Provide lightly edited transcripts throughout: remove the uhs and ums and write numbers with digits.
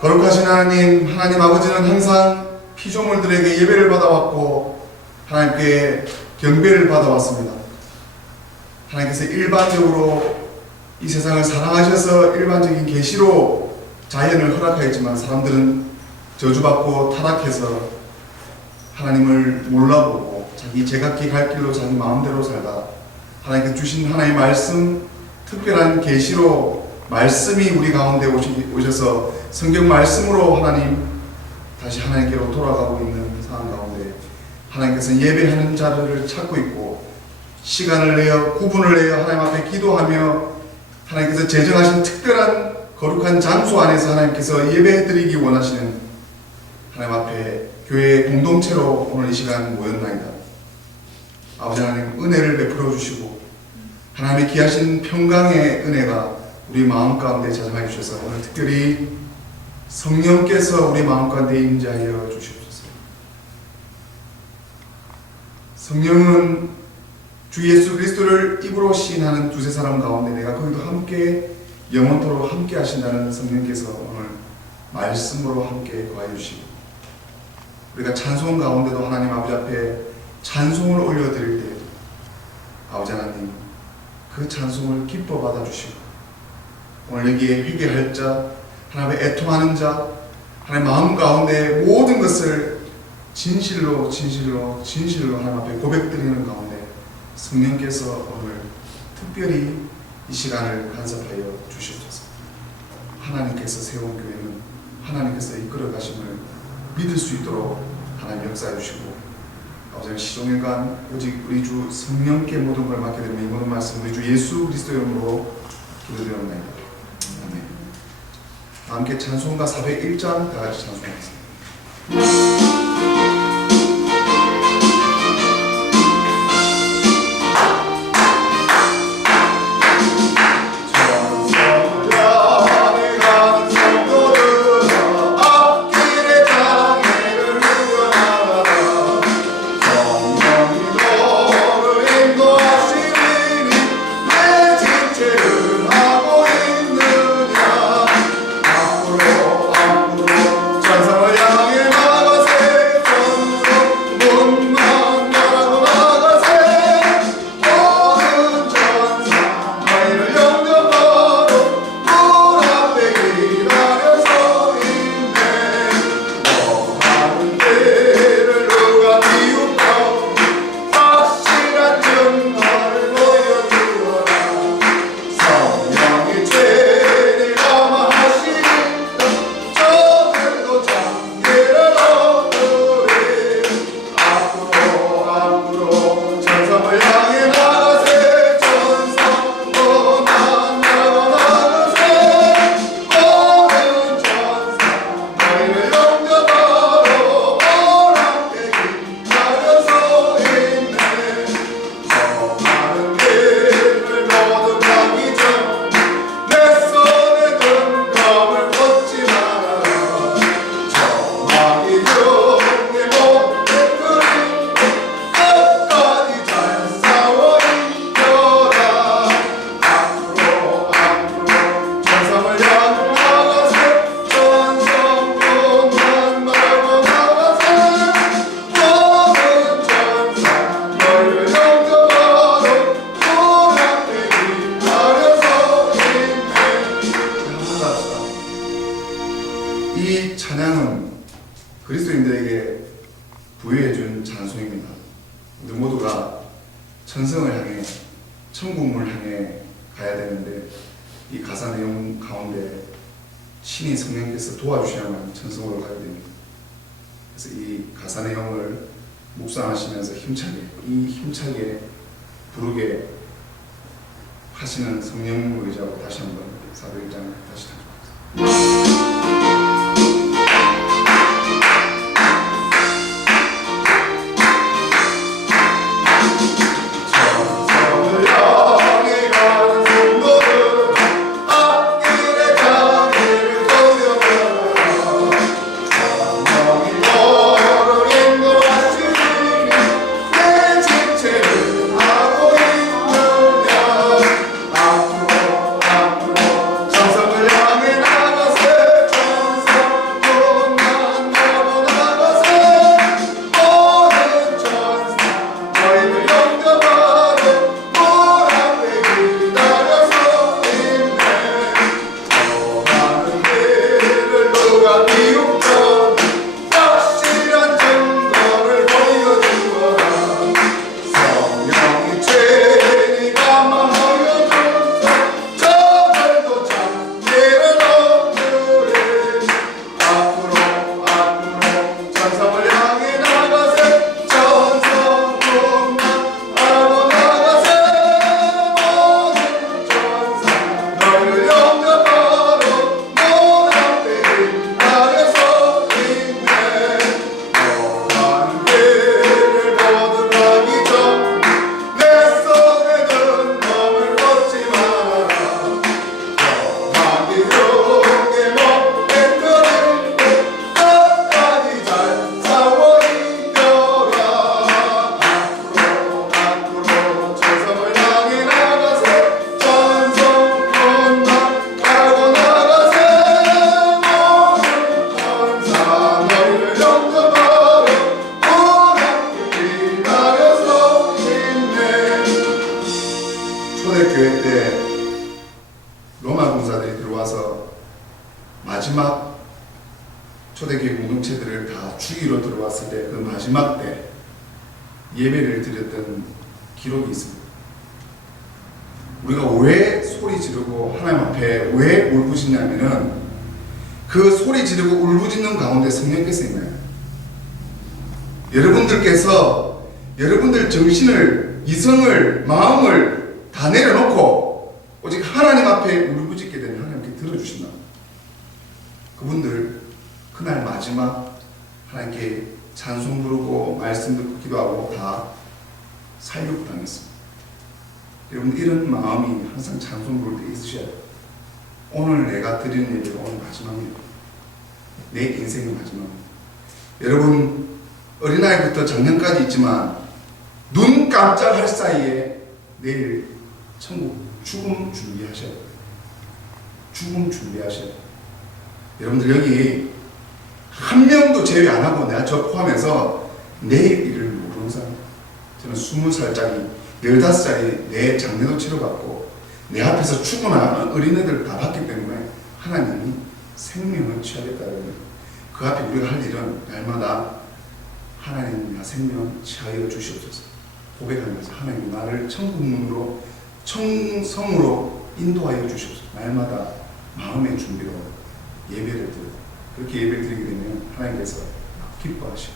거룩하신 하나님 아버지는 항상 피조물들에게 예배를 받아왔고 하나님께 경배를 받아왔습니다. 하나님께서 일반적으로 이 세상을 사랑하셔서 일반적인 계시로 자연을 허락하였지만 사람들은 저주받고 타락해서 하나님을 몰라보고 자기 제각기 갈 길로 자기 마음대로 살다 하나님께서 주신 하나님의 말씀, 특별한 계시로 말씀이 우리 가운데 오셔서 성경 말씀으로 하나님 다시 하나님께로 돌아가고 있는 상황 가운데 하나님께서 예배하는 자들을 찾고 있고 시간을 내어 구분을 내어 하나님 앞에 기도하며 하나님께서 제정하신 특별한 거룩한 장소 안에서 하나님께서 예배드리기 원하시는 하나님 앞에 교회 공동체로 오늘 이 시간 모였나이다. 아버지 하나님 은혜를 베풀어 주시고 하나님의 귀하신 평강의 은혜가 우리 마음 가운데 자정하여 주셔서 오늘 특별히 성령께서 우리 마음 가운데 임재하여 주시옵소서. 성령은 주 예수 그리스도를 입으로 시인하는 두세 사람 가운데 내가 거기도 함께 영원토록 함께 하신다는 성령께서 오늘 말씀으로 함께 거하여 주시고 우리가 찬송 가운데도 하나님 아버지 앞에 찬송을 올려드릴 때 아버지 하나님 그 찬송을 기뻐 받아주시고 오늘 여기에 회개할 자, 하나님의 애통하는 자, 하나님 마음 가운데 모든 것을 진실로 하나님 앞에 고백드리는 가운데 성령께서 오늘 특별히 이 시간을 간섭하여 주시옵소서. 하나님께서 세운 교회는 하나님께서 이끌어 가심을 믿을 수 있도록 하나님 역사해 주시고 아버지 시종일관 오직 우리 주 성령께 모든 걸 맡겨드리며 이 모든 말씀 우리 주 예수 그리스도 이름으로 기도드렸나이다. 아멘. 함께 찬송가 401장 다 같이 찬송하겠습니다. 이 찬양은 그리스도인들에게 부여해준 찬송입니다. 우리 모두가 천성을 향해 천국을 향해 가야 되는데 이 가사 내용 가운데 신이 성령께서 도와주셔야만 천성으로 가야 됩니다. 그래서 이 가사 내용을 묵상하시면서 힘차게 부르게 하시는 성령을 의지하고 다시 한번 401장 다시唱。 정성을 향해 나가세 마지막 초대교회 공동체들을 다 주기로 들어왔을 때 그 마지막 때 예배를 드렸던 기록이 있습니다. 우리가 왜 소리 지르고 하나님 앞에 왜 울부짖냐면은 그 소리 지르고 울부짖는 가운데 성령께서 있나요? 여러분들께서 여러분들 정신을, 이성을, 마음을 다 내려놓고 오직 하나님 앞에 울부짖게 되면 하나님께 들어주신다. 그분들 그날 마지막 하나님께 찬송 부르고 말씀 듣고 기도하고 다 살육 당했습니다. 여러분 이런 마음이 항상 찬송 부를 때 있으셔야 돼요. 오늘 내가 드리는 예배가 오늘 마지막이에요. 내 인생의 마지막이에요. 여러분 어린아이부터 작년까지 있지만 눈 깜짝할 사이에 내일 천국 죽음 준비하셔야 돼요. 죽음 준비하셔야 돼요. 여러분들 여기 한 명도 제외 안 하고 내가 저 포함해서 내일 일을 모르는 사람. 저는 20살짜리 15살이 내 장례도 치러받고 내 앞에서 죽어나가는 어린애들 다 봤기 때문에 하나님이 생명을 취하겠다는 그 앞에 우리가 할 일은 날마다 하나님 나 생명 취하여 주시옵소서 고백하면서 하나님 나를 천국문으로 청성으로 인도하여 주시옵소서. 날마다 마음의 준비로 예배를 드리고 그렇게 예배를 드리게 되면 하나님께서 기뻐하시고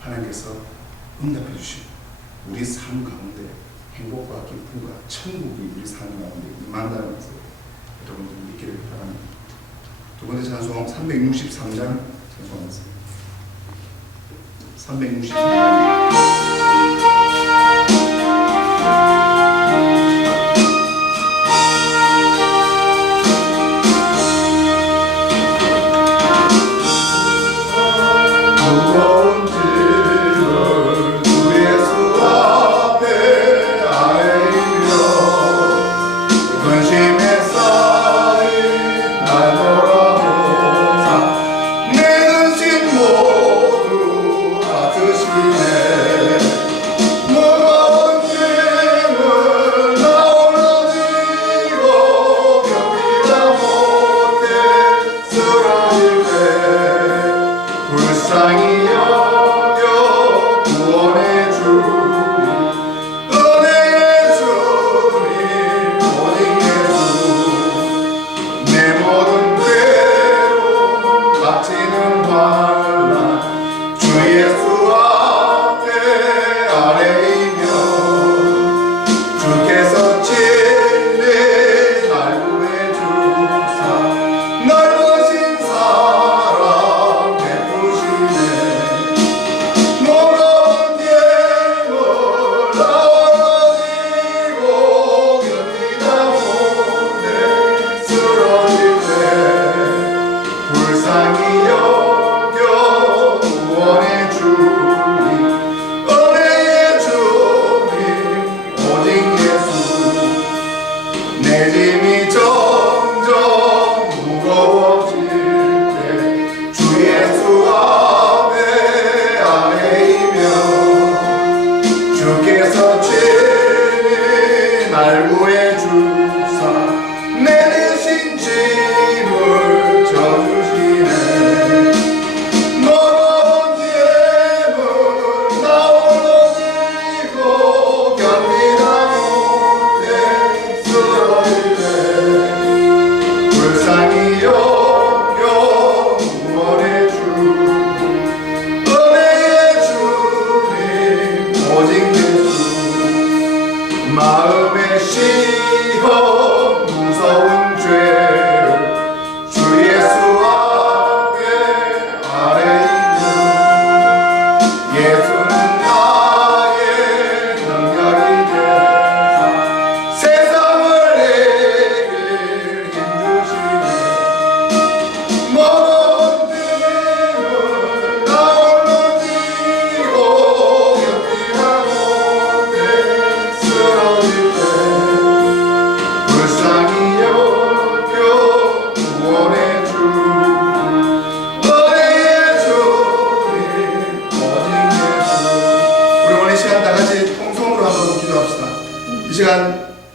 하나님께서 응답해 주시고 우리 삶 가운데 행복과 기쁨과 천국이 우리 삶 가운데 임한다는 것을 여러분들 믿기를 바랍니다. 두 번째 찬송 363장 찬송하겠습니다. 363장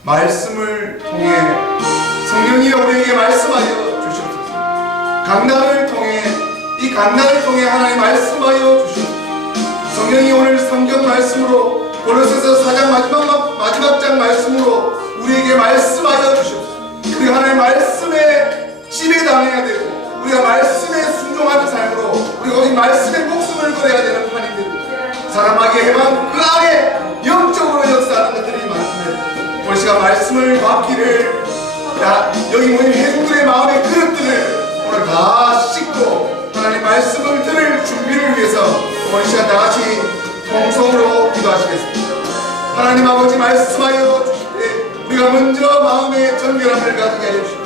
말씀을 통해 성령이 우리에게 말씀하여 주시옵소서. 이 강단을 통해 하나님 말씀하여 주시옵소서. 성령이 오늘 성경 말씀으로 골로새서 4장 마지막 장 말씀으로 우리에게 말씀하여 주시옵소서. 우리가 하나님 말씀에 지배당해야 되고 우리가 말씀에 순종하는 삶으로 우리가 이 말씀에 목숨을 걸어야 되는 판인데 사람에게 해방 그 안에 영적으로 역사하는 것들이 많습니다. 오늘 시간 말씀을 받기를 여기 모인 회중들의 마음의 그릇들을 오늘 다 씻고 하나님 말씀을 들을 준비를 위해서 오늘 시간 다 같이 통성으로 기도하시겠습니다. 하나님 아버지 말씀하여 주실 때 우리가 먼저 마음의 정결함을 가지게 하여 주시고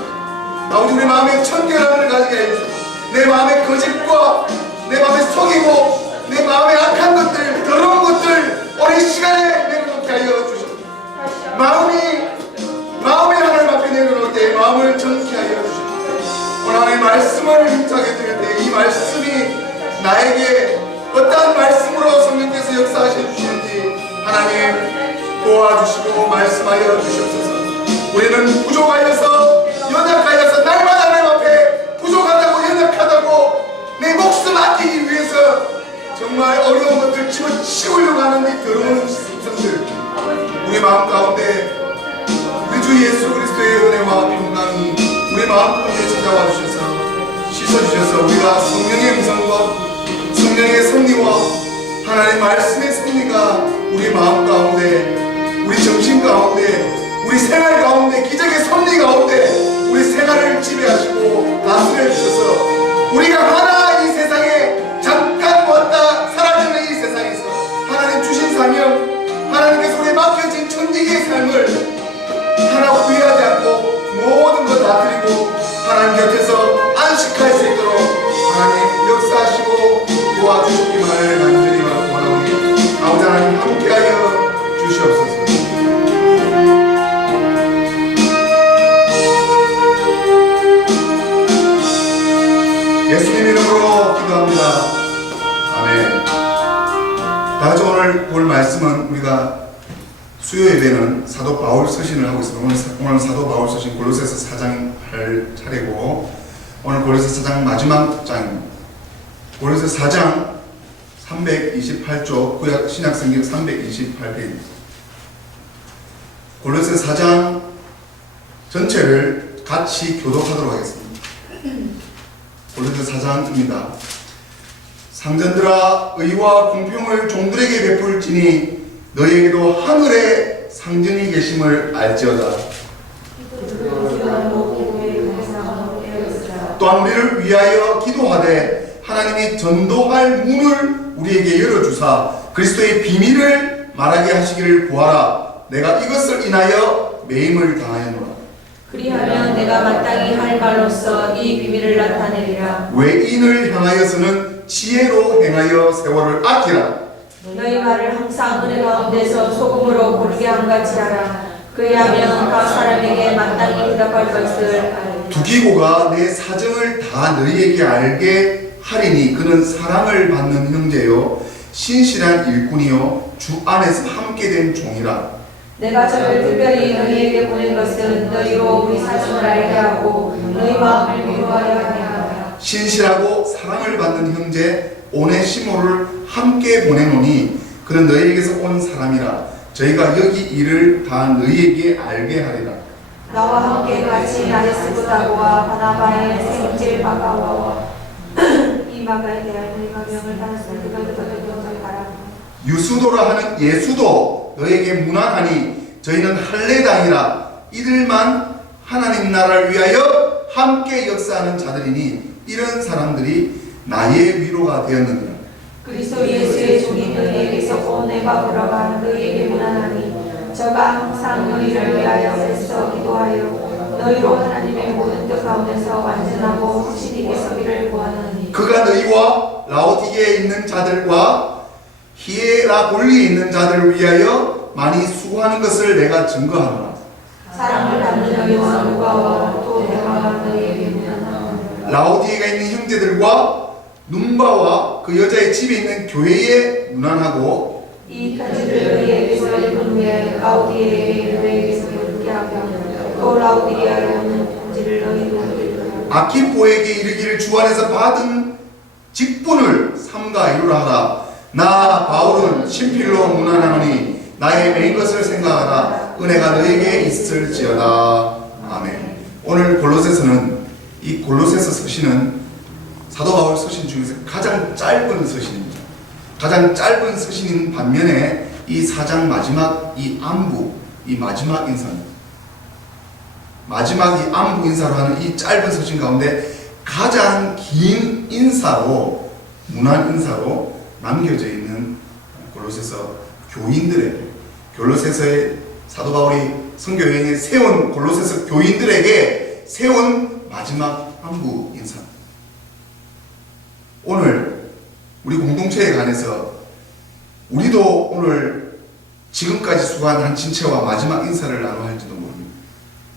아버지 우리 마음의 청결함을 가지게 하여 주시고 내 마음의 거짓과 내 마음에 속이고 내 마음의 악한 것들 더러운 것들 오늘 시간에 내려놓게 하여 주시고 마음이 하나님 앞에 내려놓을 때 마음을 정케 하여 주시고 오늘 하나님의 말씀을 힘차게 들을 때 이 말씀이 나에게 어떠한 말씀으로 성령께서 역사하셔 주시는지 하나님 도와주시고 말씀하여 주시옵소서. 우리는 부족하여서 연약하여서 날마다 하나님 앞에 부족하다고 연약하다고 내 목숨 아끼기 위해서 정말 어려운 것들 집어치우려고 하는 이 더러운 심성들 우리 마음 가운데 우리 주 예수 그리스도의 은혜와 평강이 우리 마음 가운데 찾아와 주셔서 씻어주셔서 우리가 성령의 음성과 성령의 섭리와 하나님의 말씀의 섭리가 우리 마음 가운데 우리 정신 가운데 우리 생활 가운데 기적의 섭리 가운데 우리 생활을 지배하시고 다스려 주셔서 우리가 하나 이 세상에 잠깐 왔다 사라지는 이 세상에서 하나님 주신 사명 하나님께서 우리에 맡겨진 천직의 삶을 하나 후회하지 않고 모든 것 다 드리고 하나님 곁에서 안식할 수 있도록 하나님 역사하시고 도와주시기만을 간절히 원하오니 아버지 하나님 함께하여 주시옵소서. 예수님 이름으로 기도합니다. 아멘. 다같이 오늘 볼 말씀은 우리가 수요 예배는 사도 바울 서신을 하고 있습니다. 오늘 사도 바울 서신 골로새서 4장 할 차례고 오늘 골로새서 4장 마지막 장입니다. 골로새서 4장 328쪽 구약 신약성경 328페이지입니다. 골로새서 4장 전체를 같이 교독하도록 하겠습니다. 골로새서 4장입니다. 상전들아 의와 공평을 종들에게 베풀지니 너희에게도 하늘에 상전이 계심을 알지어다. 또한 우리를 위하여 기도하되 하나님이 전도할 문을 우리에게 열어주사 그리스도의 비밀을 말하게 하시기를 구하라. 내가 이것을 인하여 매임을 당하였노라. 그리하면 내가 마땅히 할 말로써 이 비밀을 나타내리라. 외인을 향하여서는 지혜로 행하여 세월을 아끼라. 너희 말을 항상 은혜 가운데서 소금으로 고르게 한같이 하라. 그리하면 각 사람에게 마땅히 대답할 것을 알리라. 두기고가 내 사정을 다 너희에게 알게 하리니 그는 사랑을 받는 형제요 신실한 일꾼이요 주 안에서 함께된 종이라. 내가 저를 특별히 너희에게 보낸 것은 너희로 우리 사정을 알게 하고 너희 마음을 위로하려 하니라. 신실하고 사랑을 받는 형제 오네시모를 함께 보내노니 그는 너희에게서 온 사람이라. 저희가 여기 일을 다 너희에게 알게 하리라. 나와 함께 같이 아레스보다고와 바나바의 생질 바가와와 이마가에 대한 너희가 명을 받았으니 그들도 바라고 유수도라 하는 예수도 너에게 무난하니 저희는 할례당이라. 이들만 하나님 나라를 위하여 함께 역사하는 자들이니 이런 사람들이 나의 위로가 되었느니라. 그리스도 예수의 종이 너희에게서 온 에바브라가 너희에게 무난하니 저가 항상 너희를 위하여 애써 기도하여 너희로 하나님의 모든 뜻 가운데서 완전하고 확실히 서기를 구하느니 그가 너희와 라오디게에 있는 자들과 히에라볼리에 있는 자들을 위하여 많이 수고하는 것을 내가 증거하노라. 사랑을 받는 너희와 누가와 또 대화가 너희에게 무난하노라. 라오디게가 있는 형제들과 눈바와 그 여자의 집에 있는 교회에 무난하고 이 편지를 너희에게서 읽은 후에 라우디게에게 너희에게서 읽게 하고 또 라우디게아에 오는 편지를 너희에게 읽으라. 아키포에게 이르기를 주 안에서 받은 직분을 삼가 이루라 하라. 나 바울은 신필로 문안하노니 나의 메인 것을 생각하라. 은혜가 너에게 있을지어다. 아멘. 오늘 골로새서는 이 골로새서 서신은 사도 바울 서신 중에서 가장 짧은 서신입니다. 가장 짧은 서신인 반면에 이 4장 마지막 이 안부, 이 마지막 인사입니다. 마지막 이 안부 인사로 하는 이 짧은 서신 가운데 가장 긴 인사로, 문안 인사로 남겨져 있는 골로새서 교인들에게, 골로새서의 사도 바울이 선교 여행에 세운 골로새서 교인들에게 세운 마지막 안부 인사. 오늘 우리 공동체에 관해서 우리도 오늘 지금까지 수고한 한 친체와 마지막 인사를 나눠야 할지도 모릅니다.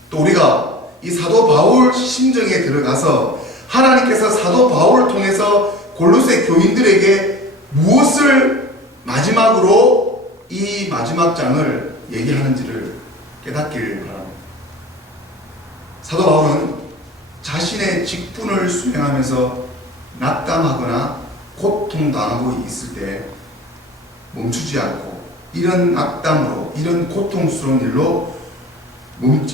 또 우리가 이 사도 바울 심정에 들어가서 하나님께서 사도 바울을 통해서 골로새 교인들에게 무엇을 마지막으로 이 마지막 장을 얘기하는지를 깨닫기를 바랍니다. 사도 바울은 자신의 직분을 수행하면서 낙담하거나 고통당하고 있을 때 멈추지 않고 이런 낙담으로, 이런 고통스러운 일로,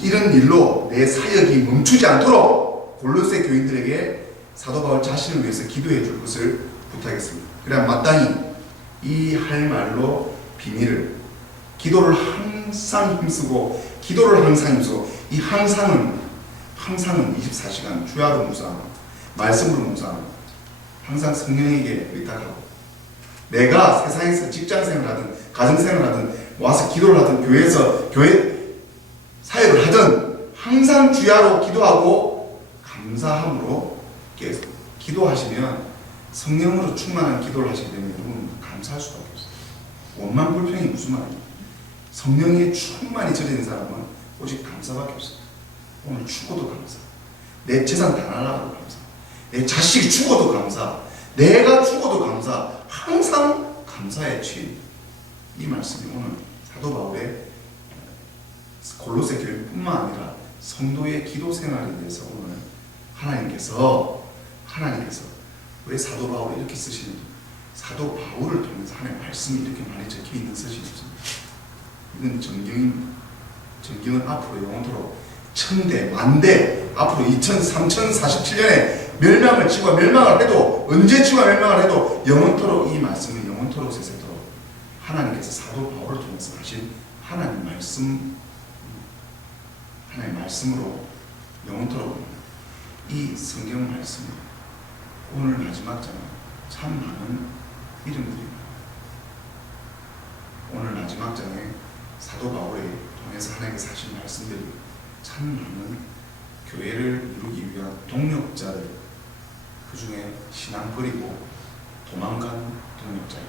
이런 일로 내 사역이 멈추지 않도록 골로새 교인들에게 사도 바울 자신을 위해서 기도해 줄 것을 부탁했습니다. 그래야 마땅히 이 할 말로 비밀을, 기도를 항상 힘쓰고, 기도를 항상 힘쓰고, 이 항상은 24시간 주야로 묵상하고 말씀으로 묵상하고 항상 성령에게 의탁하고, 내가 세상에서 직장생활을 하든 가정생활을 하든 와서 기도를 하든 교회에서 교회 사역을 하든 항상 주야로 기도하고 감사함으로 계속 기도하시면, 성령으로 충만한 기도를 하시게 되면 여러분 감사할 수밖에 없어요. 원망 불평이 무슨 말이에요? 성령에 충만히 젖은 사람은 오직 감사밖에 없어요. 오늘 죽어도 감사, 내 재산 다 날아가도 감사, 내 자식이 죽어도 감사, 내가 죽어도 감사, 항상 감사에 취해. 이 말씀이 오늘 사도 바울의 골로새 교회뿐만 아니라 성도의 기도 생활에 대해서 오늘 하나님께서 왜 사도 바울을 이렇게 쓰시는지, 사도 바울을 통해서 하나님의 말씀이 이렇게 많이 적혀 있는 서신이 없습니다. 이건 정경입니다. 정경은 앞으로 영원토록 천대, 만대, 앞으로 3047년에 멸망을 치고 멸망을 해도, 언제 치고 멸망을 해도 영원토록 이 말씀은 영원토록 세세토록 하나님께서 사도 바울을 통해서 하신 하나님 말씀으로 영원토록 이 성경 말씀, 오늘 마지막 장은 참 많은 이름들입니다. 오늘 마지막 장에 사도 바울을 통해서 하나님께서 하신 말씀들이 참 많은 교회를 이루기 위한 동력자들, 그 중에 신앙 버리고 도망간 동력자들,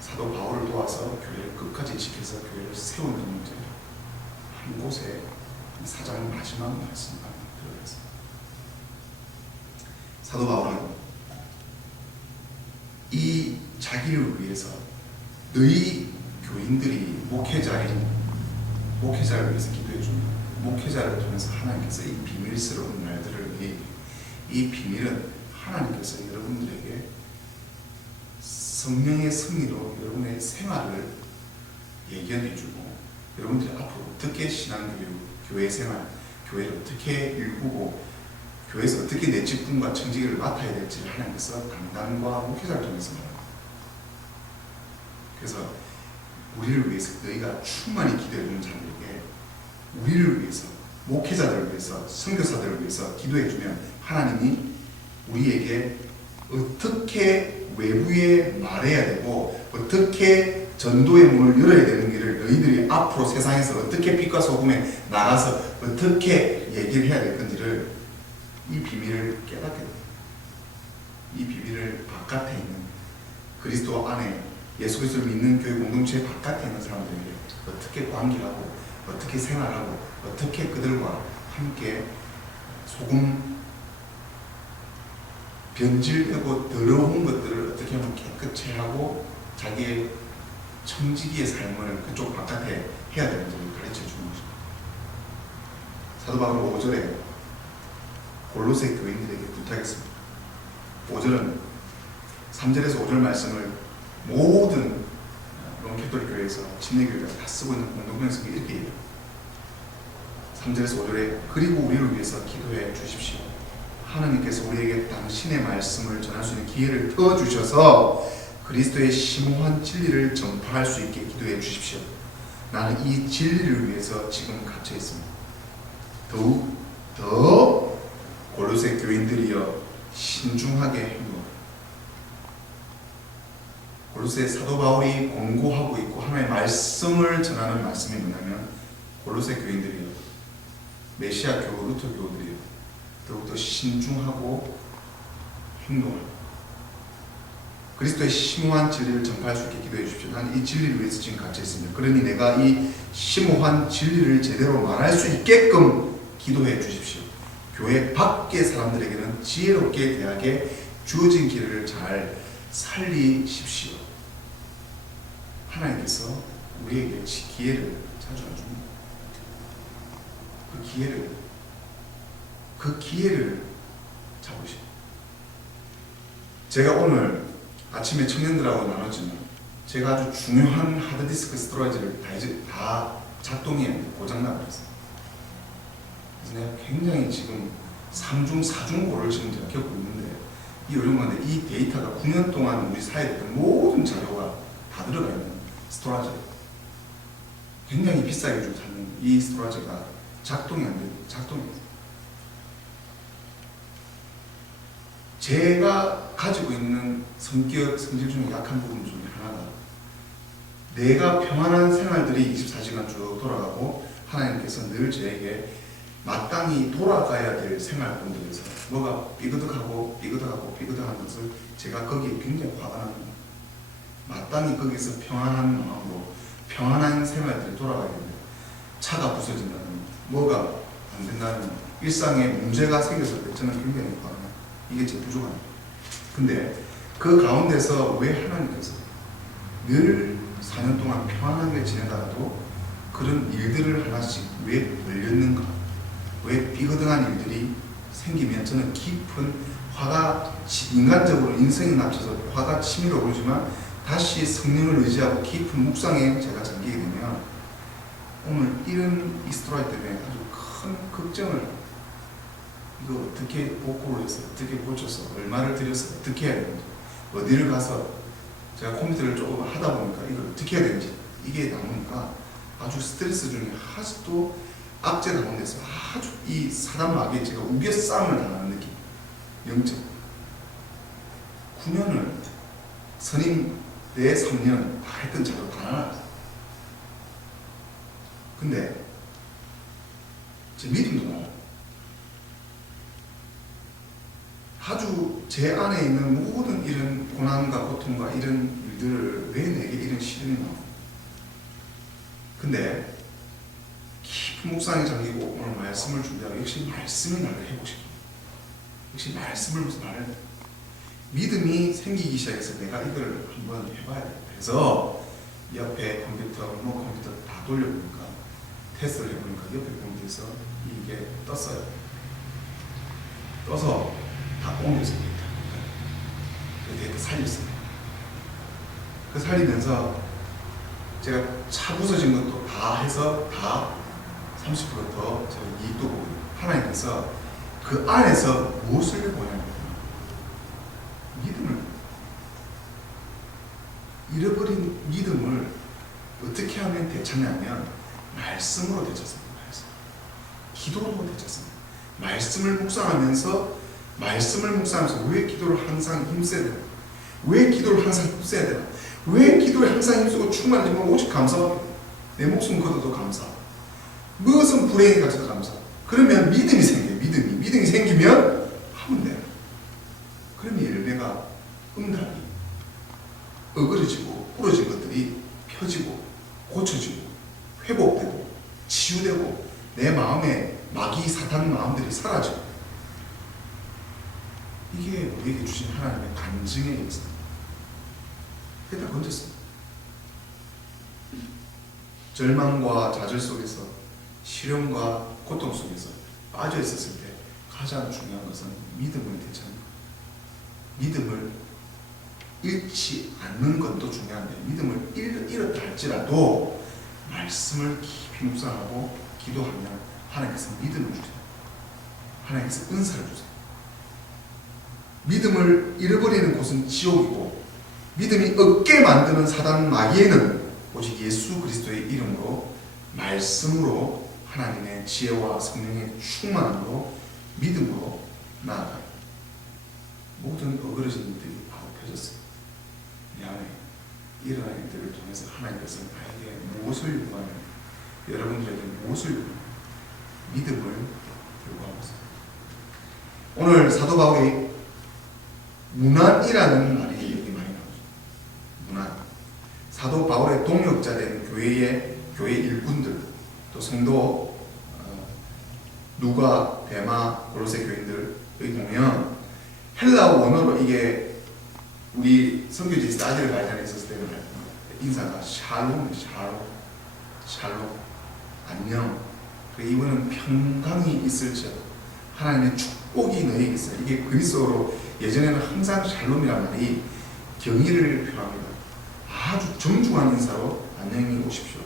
사도 바울을 도와서 교회를 끝까지 지켜서 교회를 세운 동력자들, 한 곳에 이 4장 마지막 말씀만 들어있습니다. 사도 바울은 이 자기를 위해서 너희 교인들이 목회자를 위해서 기도해 줍니다. 목회자를 통해서 하나님께서 이 비밀스러운 날들을 위해, 이 비밀은 하나님께서 여러분들에게 성령의 승리로 여러분의 생활을 예견해 주고, 여러분들이 앞으로 어떻게 신앙교육, 교회 생활, 교회를 어떻게 일구고 교회에서 어떻게 내 직분과 청지기를 맡아야 될지를 하나님께서 강단과 목회자를 통해서 말합니다. 그래서 우리를 위해서, 너희가 충만히 기도해 주는 자들에게 우리를 위해서, 목회자들을 위해서, 선교사들을 위해서 기도해 주면 하나님이 우리에게 어떻게 외부에 말해야 되고 어떻게 전도의 문을 열어야 되는 길을 너희들이 앞으로 세상에서 어떻게 빛과 소금에 나가서 어떻게 얘기를 해야 될 건지를, 이 비밀을 깨닫게 됩니다. 이 비밀을 바깥에 있는, 그리스도 안에 예수 그리스도를 믿는 교회 공동체 바깥에 있는 사람들에게 어떻게 관계하고 어떻게 생활하고 어떻게 그들과 함께 소금 변질되고 더러운 것들을 어떻게 하면 깨끗이 하고 자기의 청지기의 삶을 그쪽 바깥에 해야 되는지를 가르쳐 주는 것입니다. 사도 바울 5절에 골로새 교인들에게 부탁했습니다. 5절은 3절에서 5절 말씀을 모든 롬캐톨릭 교회에서 침례교회가 다 쓰고 있는 공동명성이 이렇게 해요. 3절에서 5절에 그리고 우리를 위해서 기도해 주십시오. 하나님께서 우리에게 당신의 말씀을 전할 수 있는 기회를 터주셔서 그리스도의 심오한 진리를 전파할 수 있게 기도해 주십시오. 나는 이 진리를 위해서 지금 갇혀 있습니다. 더욱 더 골로새 교인들이여 신중하게 행동. 골로새 사도 바울이 권고하고 있고 하나님의 말씀을 전하는 말씀이 뭐냐면 골로새 교인들이여 메시아 교우, 루터 교우들이여 더욱더 신중하고 행동하라. 그리스도의 심오한 진리를 전파할 수 있게 기도해 주십시오. 나는 이 진리를 위해서 지금 갇혀 있습니다. 그러니 내가 이 심오한 진리를 제대로 말할 수 있게끔 기도해 주십시오. 교회 밖의 사람들에게는 지혜롭게 대하게 주어진 길을 잘 살리십시오. 하나님께서 우리에게 기회를 자주 안 줍니다. 그 기회를 잡으시오. 제가 오늘 아침에 청년들하고 나눴지만 제가 아주 중요한 하드디스크 스토리지를 다 작동이 고장나고 있어요. 그래서 내가 굉장히 지금 3중 4중고를 지금 제가 겪고 있는데 이 어려운 건데 이 데이터가 9년 동안 우리 사회에 있던 모든 자료가 다 들어가 있는 스토리지예요. 굉장히 비싸게 주고 사는 이 스토리지가 작동이 안 돼요. 작동이 안 돼요. 제가 가지고 있는 성질 중에 약한 부분 중에 하나가 내가 평안한 생활들이 24시간 쭉 돌아가고 하나님께서 늘 저에게 마땅히 돌아가야 될 생활권들에서 뭐가 삐그덕하고 삐그덕한 것을 제가 거기에 굉장히 화가 납니다. 마땅히 거기서 평안한 마음으로 평안한 생활들이 돌아가야 됩니다. 차가 부서진다는 뭐가 안 된다는 일상에 문제가 생겼을 때 저는 굉장히 화가 납니다. 이게 제 부족합니다. 근데 그 가운데서 왜 하나님께서 늘 4년 동안 평안하게 지내다가도 그런 일들을 하나씩 왜 벌렸는가? 왜 비거등한 일들이 생기면 저는 깊은 화가 인간적으로 인생에 낮춰서 화가 치밀어 오르지만 다시 성령을 의지하고 깊은 묵상에 제가 잠기게 되면 오늘 이런 이 스토리 때문에 아주 큰 걱정을 이거 어떻게 복구를 해서 어떻게 고쳐서 얼마를 들여서 어떻게 해야 되는지 어디를 가서 제가 컴퓨터를 조금 하다 보니까 이걸 어떻게 해야 되는지 이게 나오니까 아주 스트레스 중에 아직도 악재 가운데서 아주 이 사단 마귀에 제가 우겨 싸움을 당하는 느낌. 영적 9년을 선임 내 3년 다 했던 자료 다 나왔어요. 근데 제 믿음도 나와요. 아주 제 안에 있는 모든 이런 고난과 고통과 이런 일들을 왜 내게 이런 시련이 나오나. 근데 깊은 묵상에 잠기고 오늘 말씀을 준비하고 역시 말씀이 나를 회복시킵니다. 역시 말씀을 나를 믿음이 생기기 시작해서 내가 이걸 한번 해봐야 돼. 그래서 옆에 컴퓨터, 컴퓨터 다 돌려보니까 테스트를 해보니까 옆에 컴퓨터에서 이게 떴어요. 떠서 다 옮겨서 그 데이터 살렸어요. 그 살리면서 제가 차 부서진 것도 다 해서 다 30%더 제가 이익도 보고 하나님께서 그 안에서 무엇을 보냐면 믿음을 잃어버린 믿음을 어떻게 하면 되찾냐면 말씀으로 되찾습니다. 말씀. 기도로 되찾습니다. 말씀을 묵상하면서 왜 기도를 항상 힘써야 되나? 왜 기도를 항상 힘써야 되나? 왜 기도를 항상 힘쓰고 충만하지만 오직 감사합니다. 내 목숨 걷어도 감사. 무엇은 불행이 갇혀도 감사. 그러면 믿음이 생겨요. 믿음이 생기면 하면 돼요. 그러면 열매가 응답이 어그러지고 부러진 것들이 펴지고 고쳐지고 회복되고 치유되고 내 마음에 마귀 사탄 마음들이 사라지고 이게 우리에게 주신 하나님의 간증의 역사입니다. 그게 다 건졌습니다. 절망과 좌절 속에서 시련과 고통 속에서 빠져 있었을 때 가장 중요한 것은 믿음을 되찾는 것. 믿음을 잃지 않는 것도 중요한데 믿음을 잃었다 할지라도 말씀을 깊이 묵상하고 기도하면 하나님께서 믿음을 주세요. 하나님께서 은사를 주세요. 믿음을 잃어버리는 곳은 지옥이고 믿음이 없게 만드는 사단 마귀에는 오직 예수 그리스도의 이름으로 말씀으로 하나님의 지혜와 성령의 충만함으로 믿음으로 나아가요. 모든 어그러진 일들이 바로 펴졌어요. 내 안에 일어난 일들을 통해서 하나님께서 나에게 무엇을 요구하며 여러분들에게 무엇을 요구하며 믿음을 요구하고 있어요. 오늘 사도 바울이 문안이라는 말이 여기 많이 나오죠. 문안. 사도 바울의 동역자된 교회 일꾼들, 또 성도 누가, 데마, 골로새 교인들 여기 보면 헬라어 원어로 이게 우리 선교지 스타디를 발전에 있었을 때는 인사가 샬롬, 샬롬, 안녕. 이거는 평강이 있을지어다. 하나님의 축복이 너에게 있어요. 이게 그리스어로 예전에는 항상 샬롬이란 말이 경의를 표합니다. 아주 정중한 인사로 안녕히 오십시오.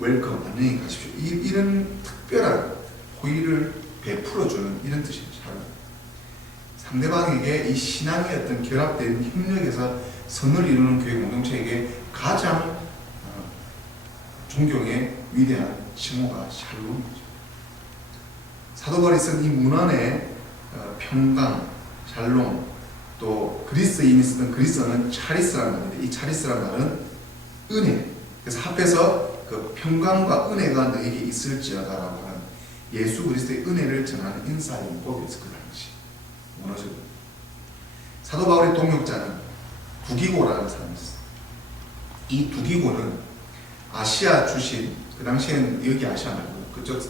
웰컴, 안녕히 가십시오. 이런 특별한 호의를 베풀어주는 이런 뜻이에요. 샬롬. 상대방에게 이 신앙의 어떤 결합된 협력에서 선을 이루는 교회 공동체에게 가장 존경의 위대한 칭호가 샬롬이죠. 사도 바울이 쓴 이 문안의 평강, 샬롬, 또 그리스인이 쓰던 그리스어는 차리스라는 말인데 이 차리스라는 말은 은혜. 그래서 합해서 그 평강과 은혜가 너에게 있을지어다라고 하는 예수 그리스도의 은혜를 전하는 인사의 문법이었을 그 당시 원어적으로. 사도 바울의 동역자는 두기고라는 사람이 있었어요. 이 두기고는 아시아 출신, 그 당시엔 여기 아시아 말고 그쪽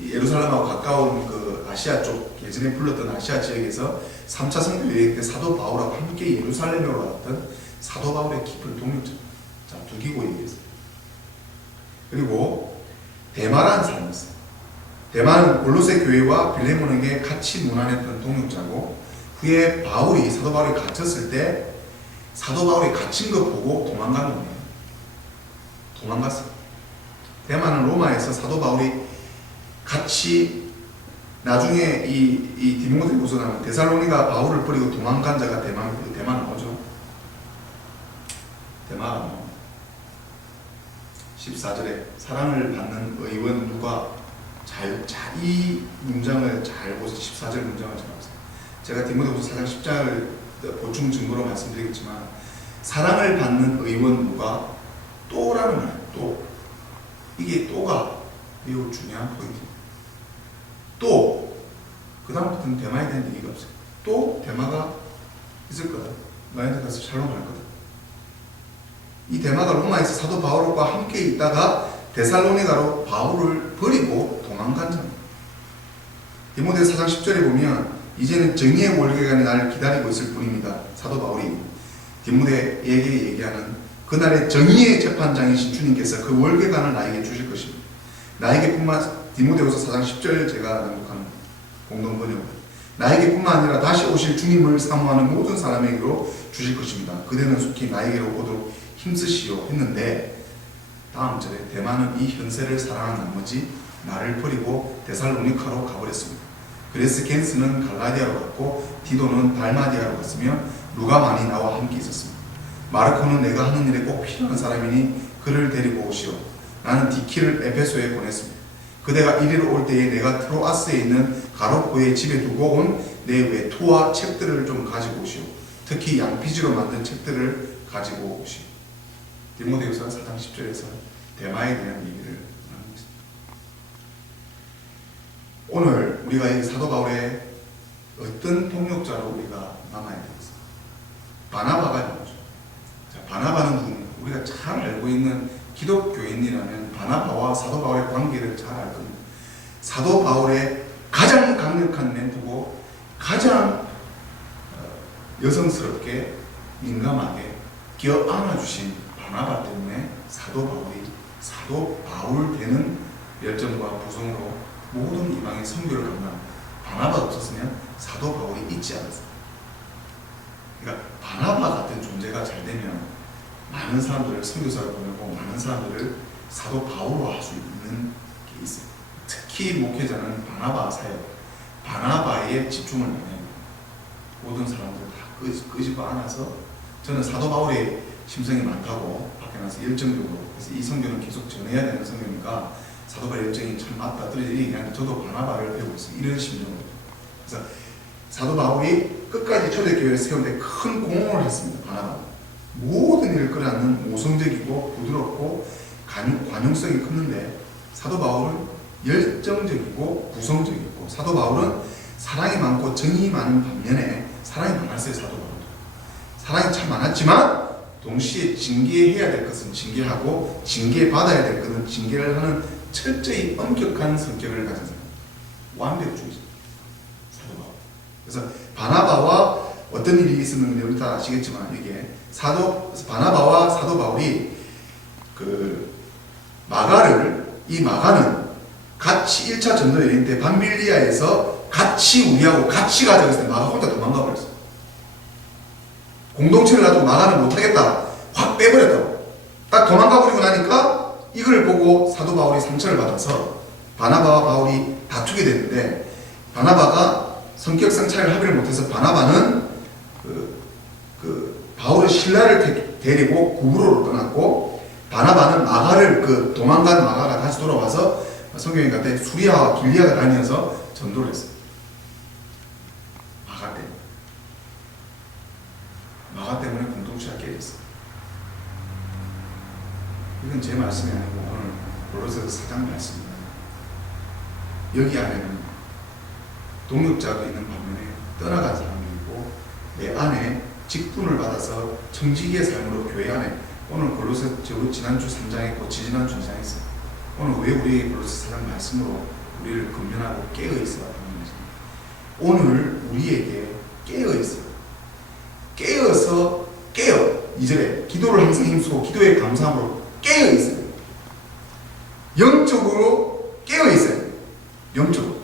예루살렘하고 가까운 그 아시아 쪽 예전에 불렀던 아시아 지역에서 3차 선교 여행 때 사도 바울하고 함께 예루살렘으로 왔던 사도 바울의 깊은 동역자입니다. 자, 두기고 얘기했어요. 그리고 데마라는 사람이 있어요. 데마는 골로새 교회와 빌레몬에게 같이 문안했던 동역자고 후에 사도 바울이 갇혔을 때 사도 바울이 갇힌 거 보고 도망간 거예요. 도망갔어요. 데마는 로마에서 사도 바울이 같이 나중에 이 디모데후서 나오면 데살로니가 바울을 버리고 도망간 자가 데마입니다. 데마는 뭐죠? 데마가 뭐 14절에 사랑을 받는 의원 누가 이 문장을 잘 보세요. 14절 문장을 잘 보세요. 제가 디모데후서 4장 10장을 보충 증거로 말씀드리겠지만 사랑을 받는 의원 누가 또라는 말, 또 이게 또가 매우 중요한 포인트입니다. 또 그 다음부터는 데마에 대한 얘기가 없어요. 또 데마가 있을 거다. 너희한테 가서 샬롬 할 거다. 이 데마가 로마에서 사도 바울과 함께 있다가 데살로니가로 바울을 버리고 도망간 자입니다. 디모데 4장 10절에 보면 이제는 정의의 월계관이 나를 기다리고 있을 뿐입니다. 사도 바울이 디모데에게 얘기하는 그날의 정의의 재판장이신 주님께서 그 월계관을 나에게 주실 것입니다. 나에게뿐만 디모데후서 4장 10절 제가 낭독하는 공동 번역 나에게뿐만 아니라 다시 오실 주님을 사모하는 모든 사람에게로 주실 것입니다. 그대는 속히 나에게로 오도록 힘쓰시오 했는데 다음 절에 데마는 이 현세를 사랑한 나머지 나를 버리고 데살로니카로 가버렸습니다. 그레스겐스는 갈라디아로 갔고 디도는 달마디아로 갔으며 루가만이 나와 함께 있었습니다. 마르코는 내가 하는 일에 꼭 필요한 사람이니 그를 데리고 오시오. 나는 디키를 에베소에 보냈습니다. 그대가 이리로 올 때에 내가 트로아스에 있는 가로포의 집에 두고 온 내 외투와 책들을 좀 가지고 오시오. 특히 양피지로 만든 책들을 가지고 오시오. 디모데후서 4장 10절에서 데마에 대한 얘기를 하는 것입니다. 오늘 우리가 이 사도 바울의 어떤 동역자로 우리가 남아야 되겠습니까? 바나바가 나오죠. 자, 바나바는 누구입니까? 우리가 잘 알고 있는 기독교인이라면 바나바와 사도 바울의 관계를 잘 알 겁니다. 사도 바울의 가장 강력한 멘토고 가장 여성스럽게 민감하게 껴 안아주신 바나바 때문에 사도 바울이 사도 바울 되는 열정과 부성으로 모든 이방의 선교를 감당합니다. 바나바가 없었으면 사도 바울이 있지 않았어요. 그러니까 바나바 같은 존재가 잘 되면 많은 사람들을 선교사를 보내고 많은 사람들을 사도 바울로 할 수 있는 게 있어요. 특히 목회자는 바나바 사역, 바나바에 집중을 해야 해요. 모든 사람들을 다 끄집어 안아서, 저는 사도 바울의 심성이 많다고 밖에 나서 열정적으로, 그래서 이 성경은 계속 전해야 되는 성경이니까 사도 바울의 열정이 참 맞다 떨어지는 얘기하는데, 저도 바나바를 배우고 있어요. 이런 심정으로. 그래서 사도 바울이 끝까지 초대교회를 세우는데 큰 공헌을 했습니다. 바나바. 모든 일을 끌어안는 모성적이고 부드럽고 관용성이 컸는데, 사도 바울은 열정적이고 구성적이고, 사도 바울은 사랑이 많고 정이 많은 반면에 사랑이 많았어요. 사도 바울은 사랑이 참 많았지만 동시에 징계해야 될 것은 징계하고 징계받아야 될 것은 징계를 하는 철저히 엄격한 성격을 가진 사람, 완벽주의자 사도 바울. 그래서 바나바와 어떤 일이 있었는지 우리 다 아시겠지만, 이게 바나바와 사도 바울이 이 마가는 같이 1차 전도 여행 때 밤밀리아에서 같이 우리하고 같이 가자고 했을 때 마가 혼자 도망가 버렸어. 공동체를 놔두고 마가는 못하겠다, 확 빼버렸다고. 딱 도망가 버리고 나니까 이걸 보고 사도 바울이 상처를 받아서 바나바와 바울이 다투게 되는데, 바나바가 성격상 차이를 합의를 못해서 바나바는 바울의 신라를 데리고 구브로로 떠났고, 바나바는 마가를 도망간 마가가 다시 돌아와서 성경에 갔을 때 수리아와 길리아를 다니면서 전도를 했어요. 마가 때문에 공동체가 깨졌어요. 이건 제 말씀이 아니고 오늘 고로새서 4장 말씀입니다. 여기 안에는 동역자도 있는 반면에 떠나간 사람도 있고, 내 안에 직분을 받아서 정직의 삶으로 교회 안에, 오늘 고로새 지난주 3장 했고 지지난주 2장 했어요. 오늘 왜 우리 고로새 4장 말씀으로 우리를 건면하고 깨어있어야 하는 것입니다. 오늘 우리에게 깨어있어요. 깨어서 2절에 기도를 항상 힘쓰고 기도에 감사함으로 깨어있어요. 영적으로 깨어있어요. 영적으로.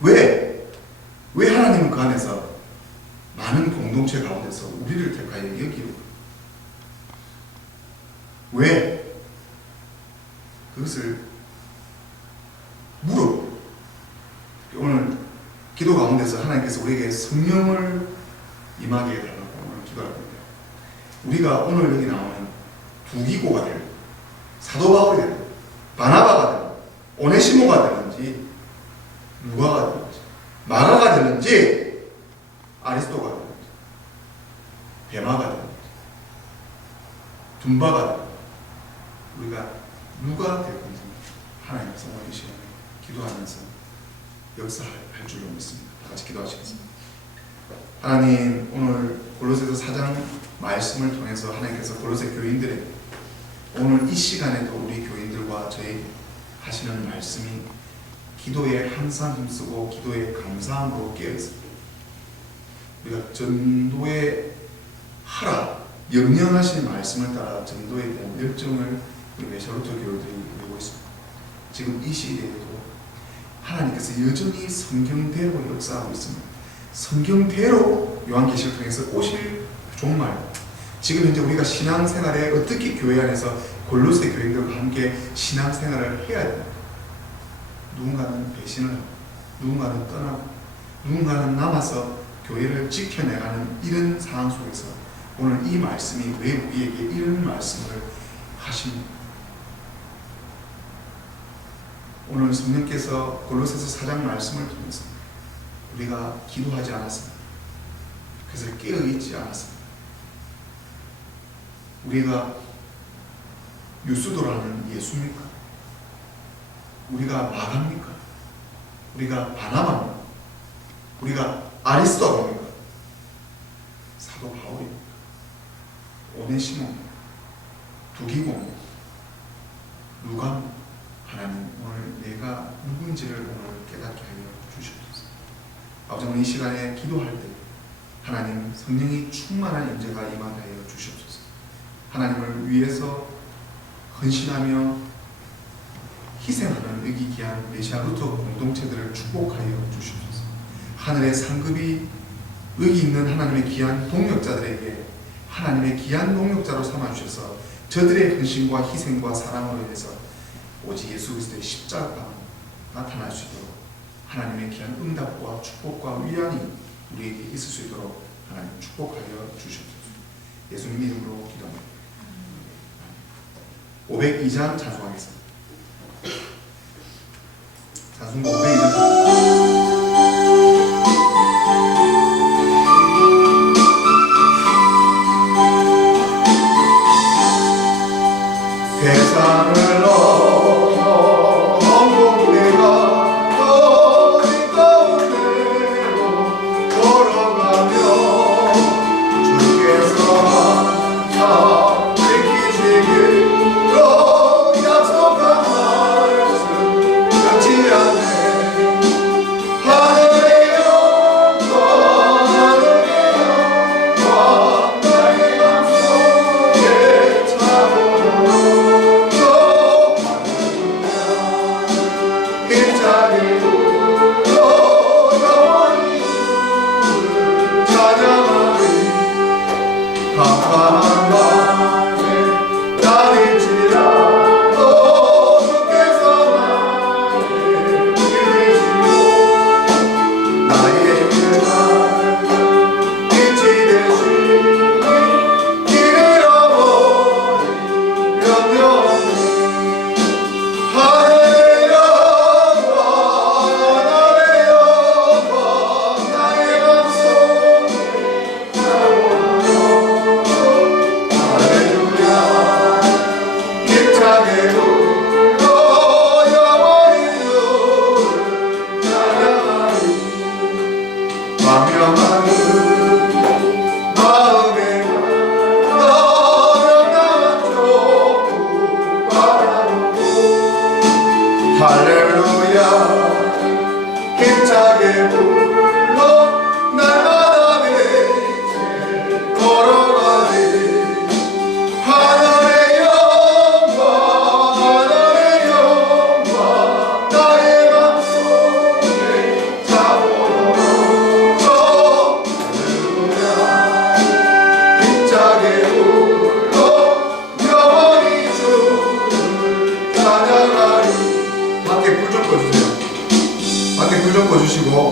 왜 하나님은 그 안에서 많은 공동체 가운데서 우리를 택하여 여기로, 왜? 그것을 물어. 오늘 기도 가운데서 하나님께서 우리에게 성령을 임하게 해달라고 오늘 기도하고 있습니다. 우리가 오늘 여기 나오는 두기고가 될, 사도 바울이 될, 바나바가 될, 오네시모가 되는지, 누가가 되는지, 마가가 되는지, 아리스토가 되는지, 베마가 되는지, 둔바가 되는지, 우리가 누가 될 건지 하나님께서 오늘 이 시간에 기도하면서 역사할 줄로 믿습니다. 다 같이 기도하시겠습니다. 하나님, 오늘 골로새서 4장 말씀을 통해서 하나님께서 골로새 교인들에게 오늘 이 시간에도 우리 교인들과 저에게 하시는 말씀이 기도에 항상 힘쓰고 기도에 감사함으로 깨어있습니다. 우리가 전도에 하라, 명령하신 말씀을 따라 전도에 대한 열정을 우리 메셔로터 교회들이 이루고 있습니다. 지금 이 시대에도 하나님께서 여전히 성경대로 역사하고 있습니다. 성경대로 요한계시를 통해서 오실 종말, 지금 현재 우리가 신앙생활에 어떻게 교회 안에서 골로새 교인들과 함께 신앙생활을 해야 됩니다. 누군가는 배신을 하고, 누군가는 떠나고, 누군가는 남아서 교회를 지켜내가는 이런 상황 속에서 오늘 이 말씀이 왜 우리에게 이런 말씀을 하십니까? 오늘 성령께서 골로새서 4장 말씀을 통해서 우리가 기도하지 않았습니다. 그래서 깨어있지 않았습니다. 우리가 유스도라는 예수입니까? 우리가 마가입니까? 우리가 바나바입니까? 우리가 아리스도입니까? 사도 바울입니까? 오네시모입니까? 두기고입니까? 누가입니까? 하나님, 오늘 내가 누구인지를 오늘 깨닫게 하여 주시옵소서. 아버지, 오늘 이 시간에 기도할 때 하나님 성령이 충만한 임재가 임하게 하여 주시옵소서. 하나님을 위해서 헌신하며 희생하는 의기귀한 메시아 루터 공동체들을 축복하여 주시옵소서. 하늘의 상급이 의기 있는 하나님의 귀한 동력자들에게 하나님의 귀한 동력자로 삼아주셔서 저들의 헌신과 희생과 사랑으로 인해서 오직 예수 그리스도의 십자가가 나타날 수 있도록 하나님의 귀한 응답과 축복과 위안이 우리에게 있을 수 있도록 하나님 축복하여 주시옵소서. 예수님 이름으로 기도합니다. 502장 찬송하겠습니다. 찬송가 502장 세상을 넘어 내가 떠진 가운데로 걸어가며 주께서 항상 지키시기로 약속한 말씀 변치 않네. 하늘의 영광 하늘의 영광 나의 맘속에 차오르는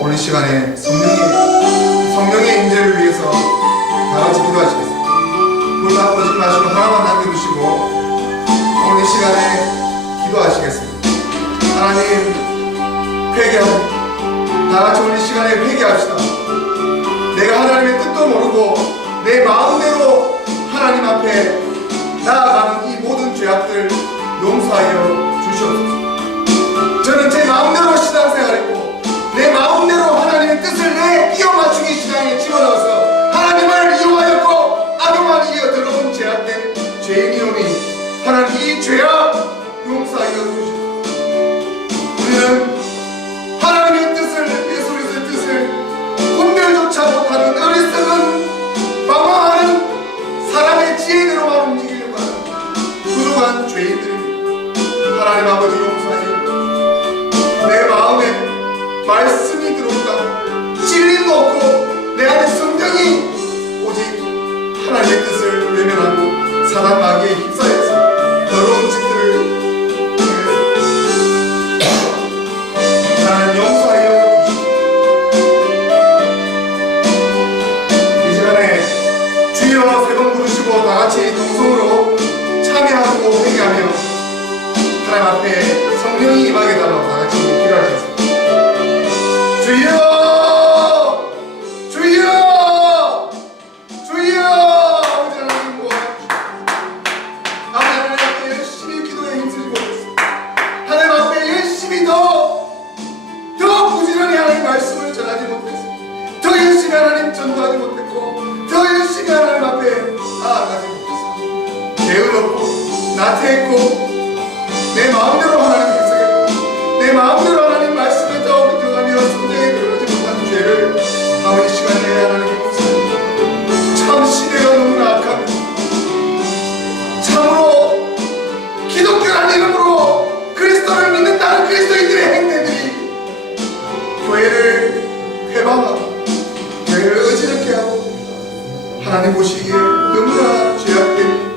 오늘 시간에 성령의 임재를 위해서 다 같이 기도하시겠습니다. 불 다 꺼지지 마시고 하나만 남겨두시고 오늘 이 시간에 기도하시겠습니다. 하나님 회개합니다. 다 같이 오늘 이 시간에 회개합시다. 내가 하나님의 뜻도 모르고 내 마음대로 하나님 앞에 나아가는 이 모든 죄악들 용서하여 주시옵소서. 저는 제 마음대로 신앙생활했고 내 마음대로 하나님의 뜻을 내 끼워 맞추기 시장에 집어넣어서 하나님을 이용하였고 악용한 이어 들어온 죄악된 죄인이오니 하나님 이 죄악 용서하여 주시옵소서. 우리는 하나님의 뜻을 예수 그리스도의 뜻을 분별조차 못하는 어리석은 방황하는 사람의 지혜대로만 움직이려고 하는 부족한 죄인들입니다. 하나님 아버지 용서하여 내 마음에 말씀이 들어온다 진리도 없고 내 안에 성령이 오직 하나님의 뜻을 외면하고 사단 마귀에 휩싸여서 더러운 짓들을 하나님 용서하여 주시옵소서. 이 시간에 주여 세 번 부르시고 다 같이 동성으로 참여하고 회개하며 하나님 앞에 성령이 임하게 달라고 다 같이 기도하시겠습니다. 주여! 주여! 주여! 아버지 하나님 하나님 앞에 열심히 기도에 힘쓰고 있습니다. 하나님 앞에 열심히 더 부지런히 하나님 말씀을 전하지 못했습니다. 더 열심히 하나님 전도하지 못했고 더 열심히 하나님 앞에 나아가지 못했습니다. 게을렀고 나태했고 내 마음대로 하나님 해석했고 내 마음대로 하나님 말씀에 들어가며 성경에 들어가지 못한 죄를 아버지 시간에 하나님 용서합니다. 참 시대가 너무나 악합니다. 참으로 기독교라는 이름으로 그리스도를 믿는 대적케 하고 하나님 보시기에 너무나 죄악된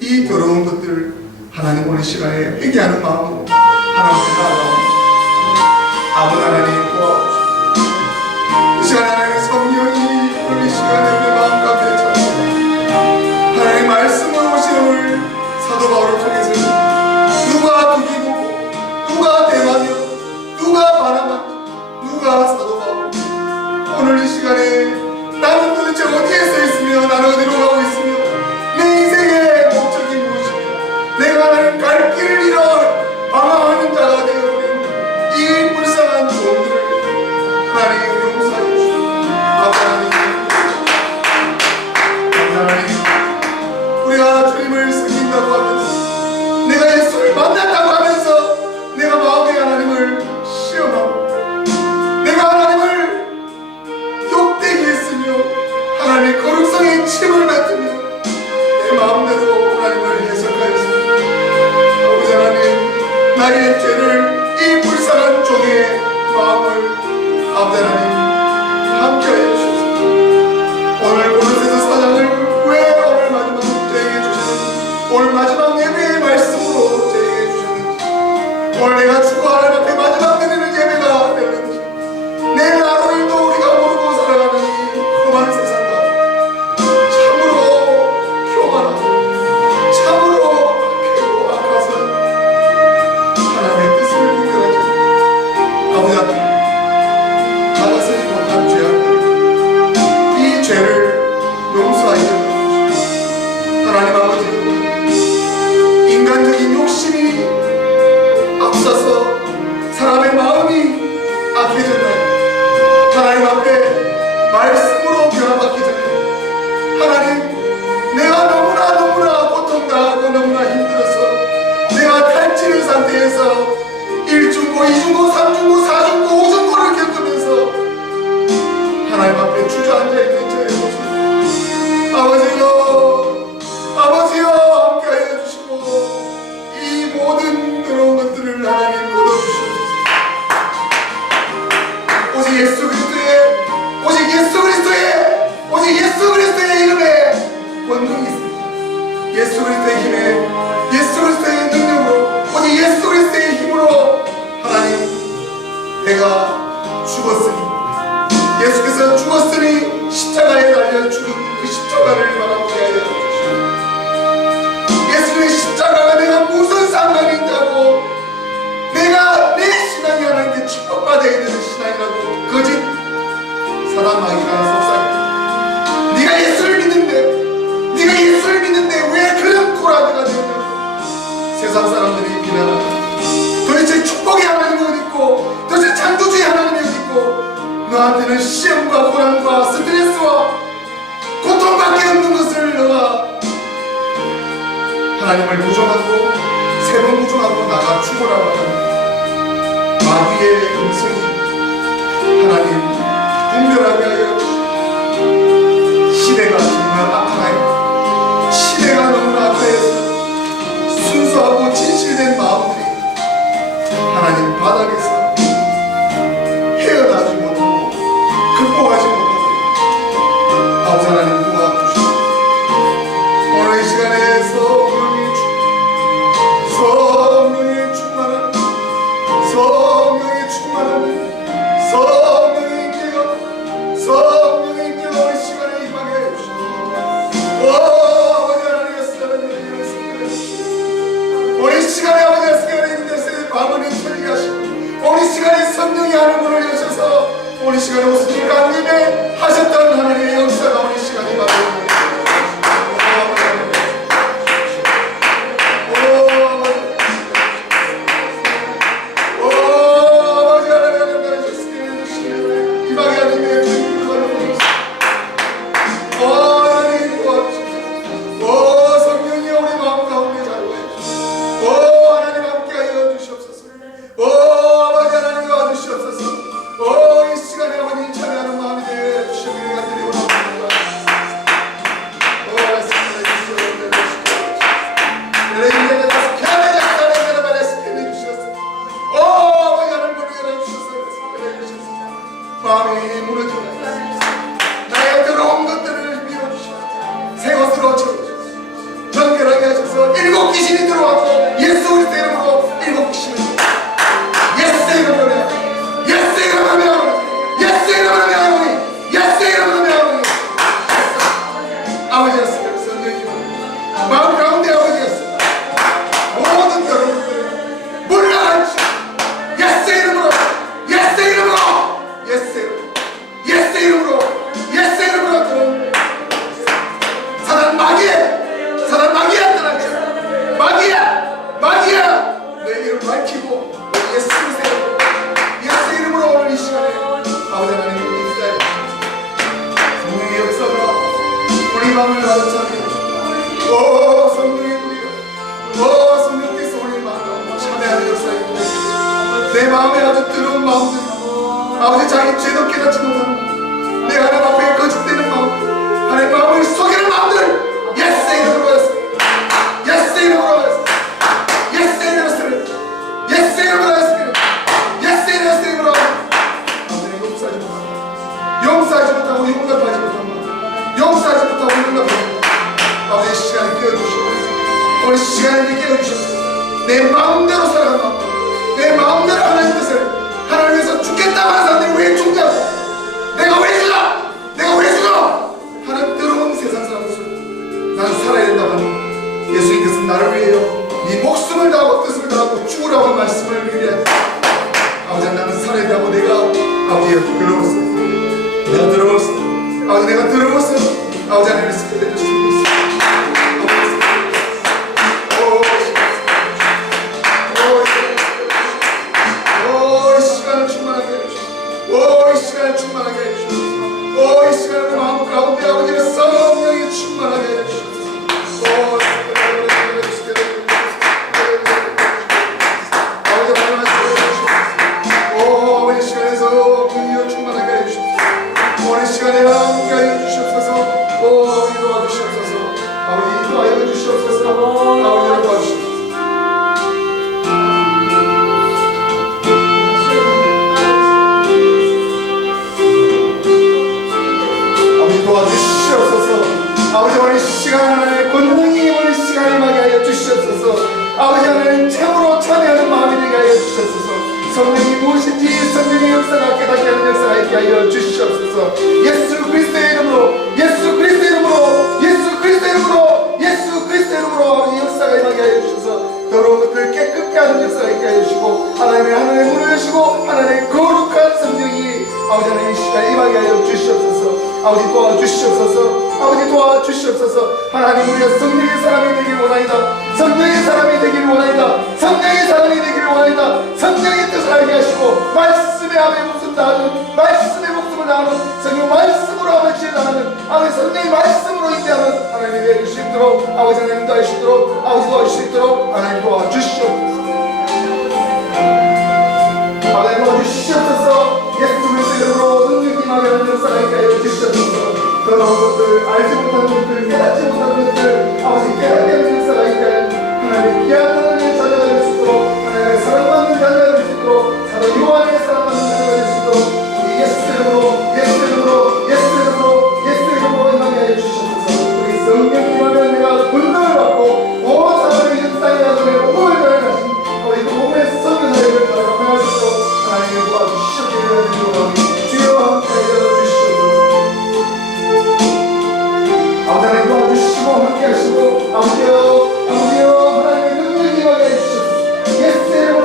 이 더러운 것들을 하나님 오늘 시간에 회개하는 마음으로 하나님께 나아가옵니다. 아버지 하나님 도와주시옵소서. 이 시간 하나님의 성령이 오늘 이 시간에 우리 마음 가운데 찾아옵니다. 하나님 말씀으로 오신 오늘 사도 바울을 통해서 누가 두기고 누가 대마며 누가 바나바 누가 사도 바울 오늘 이 시간에 나는 도대체 어디에 서 있으며 나는 어디로 가고 있으며 내 인생의 목적이 무엇이며 내가 하나님 갈 길을 잃어 방황하는 자가 되어버린 이 불쌍한 종들을 하나님 용서해 주시옵소서. 하나님 우리가 주님을 섬긴다고 하면서 내가 예수를 만났다고 하면서 내가 마음에 하나님을 시험하고 내가 하나님을 욕되게 했으며 하나님의 거룩성에 침을 뱉으며 내 마음대로 하나님을 해석하였습니다. 아버지 하나님 나의 죄를 이 불쌍한 종의 마음을 아버지 하나님 함께하여 주옵소서. 오늘 고린도서 4장을 왜 오늘 마지막 저에게 주시는 오늘 마지막 예배의 말씀으로 저에게 주셨는지 오늘 내가 주고 하나님 앞에 마지막 드리는 예배가 되는지 내일 하루 일도 우리가 모르고 살아가는 이 험한 세상과 참으로 교만하고 참으로 악하고 악해서 하나님의 뜻을 분별하지 아버지 앞에 나가서지 못한 죄악들 이 죄를 용서하여 주시옵소서. 하나님 아버지 인간적인 욕심이 앞서서 사람의 마음이 악해졌나요? 하나님 앞에 말씀으로 변화받기 전에 하나님 내가 너무나 고통당하고 너무나 힘들어서 내가 탈지는 상태에서 1중고 2중고 3중고 4중고 5중고를 겪으면서 하나님 앞에 주저앉아 있는 저의 모습 아버지여 함께하여 주시고 이 모든 더러운 것들을 하나님 걷어주시옵소서. 오직 예수 그리스도의 이름에 권능이 있습니다. 예수 그리스도의 힘에 예수 그리스도의 능력으로 오직 예수 그리스도의 힘으로 하나님 내가 죽었으니 예수께서 죽었으니 십자가에 달려 죽은 그 십자가를 바라보게 하여 주시옵소서. 예수의 십자가가 내가 무슨 상관이 있다고 내가 내 신앙이 하나님께 축복받아야 되는 신앙이라고 거짓 사단 마귀가 속삭여 네가 예수를 믿는데 왜 그런 꼬라지가 되냐 세상 사람들이 비난하고 도대체 축복의 하나님이 어디 있고 도대체 창조주의 하나님이 어디 있고 너한테는 시험과 고난과 스트레스와 고통밖에 없는 것을 너가 하나님을 부정하고 세 번 부정하고 나가 죽으라고 하는 마귀의 음성이 하나님 분별하게 하여 주시옵소서. 시대가 정말 악하나요? 시대가 너무나 악해서 순수하고 진실된 마음들이 하나님 바닥에서 헤어나지 못하고 극복하지 못하고 아버지 하나님 도와주시옵소서. 오늘 이 시간에 성령의 인격가 오늘 시간에 임하게 해주시옵소서. 아버지 하나님의 사랑을 이루어주시옵소서. 오늘 시간에 아버지 하나님의 인격의 방언이 터지게 하시고 오늘 시간에 성령이 하는 문을 여셔서 오늘 시간에 오순절 강림에 하셨던 하나님의 역사가 오늘 시간에 임하게 해주시옵소서. 이 시간에 아버님 참여하는 마음이 되어 주시옵기를 간절히 원합니다. 이 밤을 가득 차게 오 성령의 우리가 오 성령께서 우리 마음을 참여하는 역사입니다. 내 마음에 아주 뜨거운 마음들 아버지 자기 죄도 깨닫지 못하는 내 하나님 앞에 거짓되는 마음 하나님 마음을 속이는 마음들 예스 이름으로 하였습니다. 예스 이름으로 하였습니다. 예스 이름으로 하였습니다. 예스 이름으로 하였습니다. 예스 이름으로 아버지 용서하지 못하고 용서하지 못하고 용납하지 못하고 용서하지 못하고 용납하지 못하고 아버지 이 시간에 깨워주시고 오늘 시간에 깨워주시고 내 마음대로 살아가는 마음 내 마음대로 하나님 뜻을 하나님 위해서 죽겠다고 하는 사람들이 왜 죽냐고 내가 왜 죽어 내가 왜 죽어 하나님 때로는 세상 사람들 나는 살아야 된다고 하는 예수님께서 나를 위해요 네 목숨을 다하고 뜻을 다하고 죽으라고 말씀을 미리 아버지 나는 살아야 된다고 내가 아버지에 들어왔어 내가 들어왔어 아버지 내가 들어왔어 아버지 하나님을 스케줄 해주셨습니다. 이 시간을 충만하게 해주시옵소서. 이 시간을 충만하게 해주시옵소서. 이 시간을 마음 가운데 아버지의 성령이 충만하게 해주시옵소서. 아버지 오늘 시간에서 은혜로 충만하게 해주시옵소서. 오늘 시간에 함께 하여 주시옵소서. 아버지 도와주시옵소서. 아버지 도와여 주시옵소서. 아버지를 도와주시옵소서. 도와주시옵소서. 아버지 오늘 시간 하나의 권능이 오늘 시간을 임하게 하여 주시옵소서. 아버지 하나님 최후로 참여하는 마음이 되게 하여 주시옵소서. 성령이 무엇인지 성령의 역사가 깨닫게 하는 역사가 있게 하여 주시옵소서. 예수 그리스도의 이름으로 예수 그리스도의 이름으로 예수 그리스도의 이름으로 예수 그리스도의 이름으로 아버지 역사가 임하게 하여 주셔서 더러운 것들을 깨끗게 하는 역사가 있게 하여 주시고 하나님의 하늘의 문을 여시고 하나님의 거룩한 성령이 아버지 하나님 이 시간에 임하게 하여 주시옵소서. 아버지 도와주시옵소서. 아버지 도와주시옵소서. 하나님 우리가 성령의 사람이 되길 원하이다. 성령의 사람이 되길 원하이다. 성령의 사람이 되길 원하이다. 성령의 뜻을 알게 하시고 말씀에 아버지 목숨 다하는 말씀의 목숨을 다하는 성령 말씀으로 아버지에 다하는 아버지 성령의 말씀으로 인도하는 하나님의 되실 수 있도록 아버지 하나님 도와주실 수 있도록 아버지 도와주실 수 있도록 하나님 도와주시옵소서. 하나님 도와주시옵소서. 예수 그리스도의 이름으로 능력이 임하게 하는 역사가 있게 하여 주시옵소서. 더러운 것들 알지 못하는 것들 깨닫지 못하는 것들 아버지 깨닫게 하는 역사가 있게 하여 하나님 귀한 하나님의 자녀가 될 수 있도록 하나님의 사랑받는 자녀가 될 수 있도록 사도 요한의 사랑받는 자녀가 될 수 있도록 우리 예수 이름으로 예수 이름으로 예수 이름으로 예수 이름으로 임하게 하여 주시옵소서. 우리 성령이 임하면 내가 권능을 받고 온 사람의 역사에 하도록 몸을 다하신 우리 그 몸의 성교사를 감당하시도록 하나님의 도와주시옵기를 원합니다. 주여 함께 하여 주시옵소서. 아버지 도와주시고 함께 하시고 아버지여 하나님의 능력이 임하게 해주시옵소서. 예수 이름으로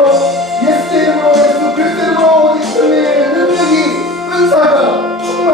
예수 그리스도 이름으로 예수 성령의 능력이 은사가 충만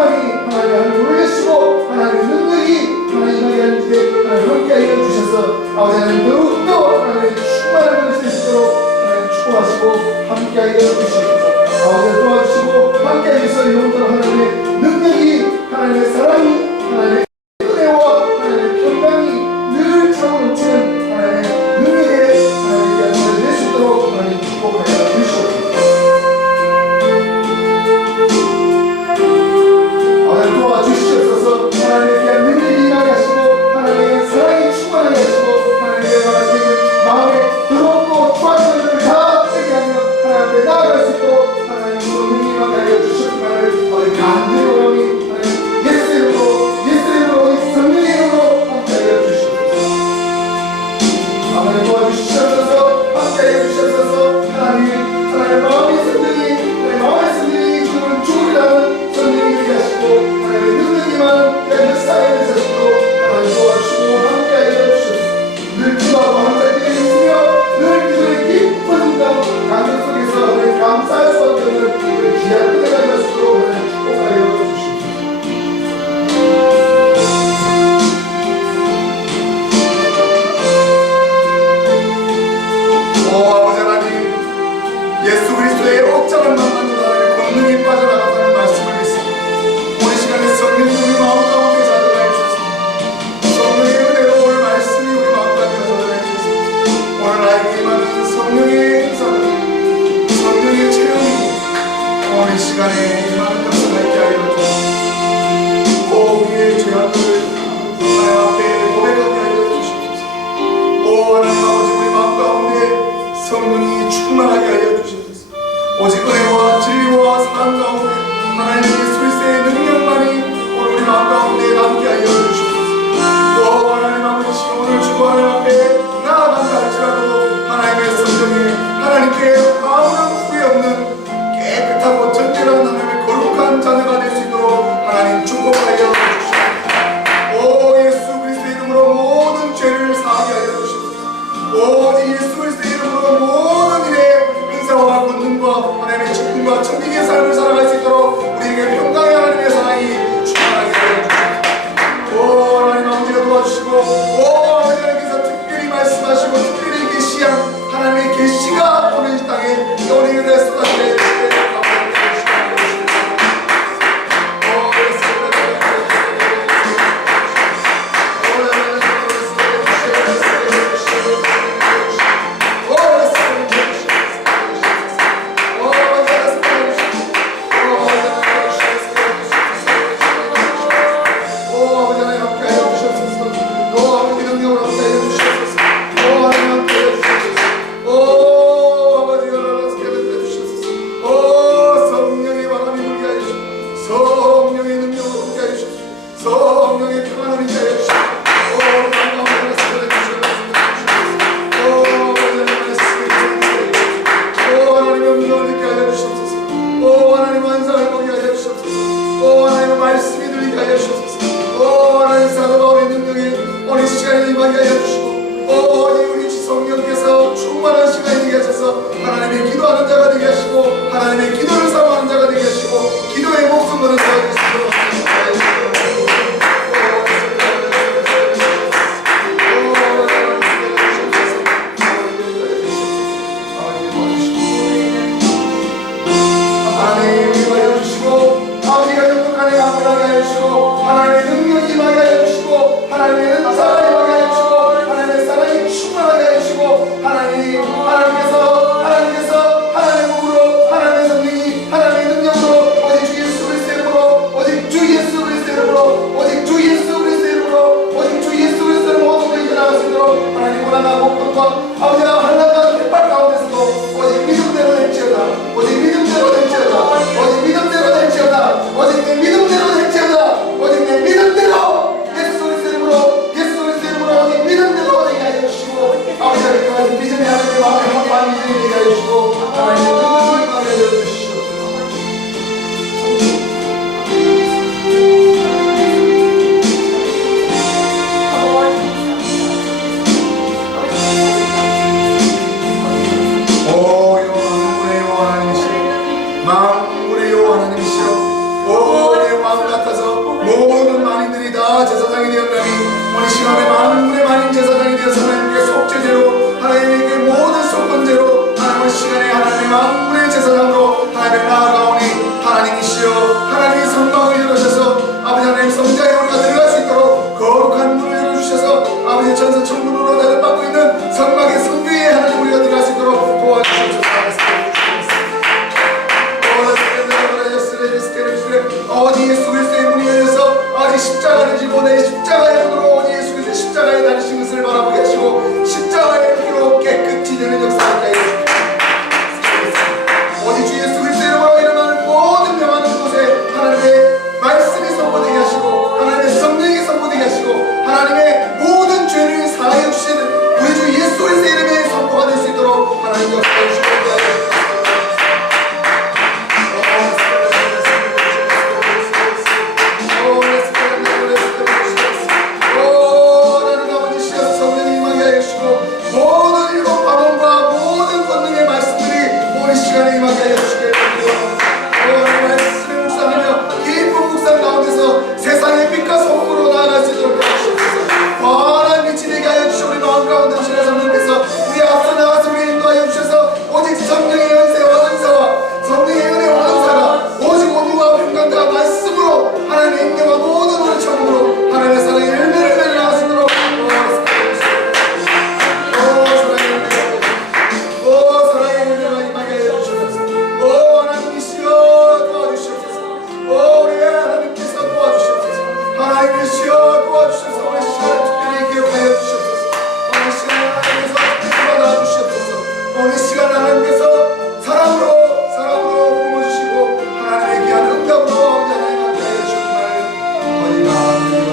고난과 고통과 아버지와 환난과 핍박 가운데서도 오직 믿음대로 될지어다. 오직 믿음대로 될지어다. 오직 믿음대로 될지어다. 오직 내 믿음대로 될지어다. 오직 내 믿음대로 예수 그리스도 이름으로 예수 그리스도 이름으로 오직 믿음대로 되게 하여 주시고 아버지 하나님 비전이 하나님의 마음에 합한 믿음이 되게 하여 주시고 하나님의 능력을 임하게 하여 주시옵소서. 모든 만인들이 다 제사장이 되었나니 오늘 시간에 만군의 만인 제사장이 되어서 하나님께 속죄제로 하나님께 모든 속건제로 하나님의 시간에 하나님의 만군의 제사장으로 하나님을 나아가오니 하나님이시여 하나님의 성막을 열어주셔서 아버지 하나님 성자에 우리가 들어갈 수 있도록 거룩한 문을 열어주셔서 아버지 전서 천문으로 대접받고 있는 성막의 성교에 하나님 우리가 들어갈 수 있도록 도와주시옵소서. 어디 예수 그리스도의 문이 열려서 아직 십자가를 지고 내 십자가의 문으로 오직 예수 그리스도의 십자가에 달리신 것을 바라보게 하시고 십자가의 피로 깨끗이 되는 역사를 하여 주시옵소서. 오직 주 예수 그리스도의 이름으로 일어나는 모든 명하는 곳에 하나님의 말씀이 선포되게 하시고 하나님의 성령이 선포되게 하시고 하나님의 모든 죄를 사하여 주시는 우리 주 예수 그리스도의 이름에 선포가 될 수 있도록 하나님 역사해 주시옵소서. 세상의 빛과 소금으로 나아갈 수 있도록 하시옵소서. 환한 빛이 되게 하여 주시고 우리 마음 가운데 주시는 성령께서 우리 앞서 나가서 우리 인도하여 주셔서 오직 성령의 은혜와 은사와 성령의 은혜와 은사가 오직 온유와 평강과 말씀으로 하나님의 인내와 모든 오늘 처음으로 하나님의 사랑의 열매를 맺어 나갈 수 있도록 사랑의 열매가 임하게 하여 주시옵소서. 하나님이시여 도와주시옵소서. 우리 하나님께서 도와주시옵소서. 하나님이시여 도와주셔서 오늘 시간을 특별히 기억하여 주시옵소서. 오늘 시간을 하나님께서 특별히 받아주시옵소서. 오늘 시간을 하나님께서 사랑으로 부어주시고 하나님의 귀한 응답으로 아버지 하나님 함께 하여 주시기를 원인합니다.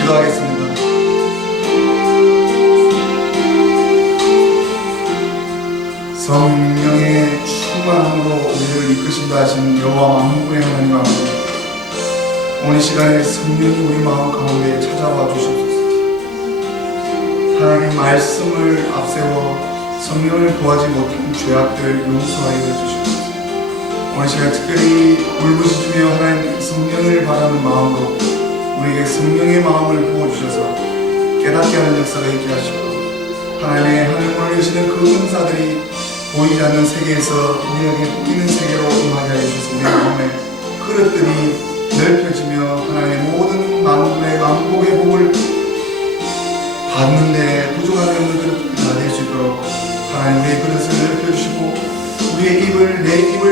기도하겠습니다. 성령의 충만함으로 우리를 이끄신다 하신 여호와 만군의 하나님 아버지, 오늘 시간에 성령이 우리 마음 가운데 찾아와 주시옵소서. 하나님의 말씀을 앞세워 성령을 구하지 못한 죄악들 용서하여 주시옵소서. 오늘 시간 특별히 울부짖으며 하나님 성령을 바라는 마음으로 우리에게 성령의 마음을 부어주셔서 깨닫게 하는 역사가 있게 하시고 하나님의 하늘문을 여시는 그 은사들이 보이지 않는 세계에서 우리에게 보이는 세계로 임하게 하여 주셔서 우리 마음의 그릇들이 넓혀지며 하나님의 모든 만군의 만복의 복을 받는데 부족함이 없는 그릇들이 다 될 수 있도록 하나님의 그릇을 넓혀주시고 우리의 입을 내 입을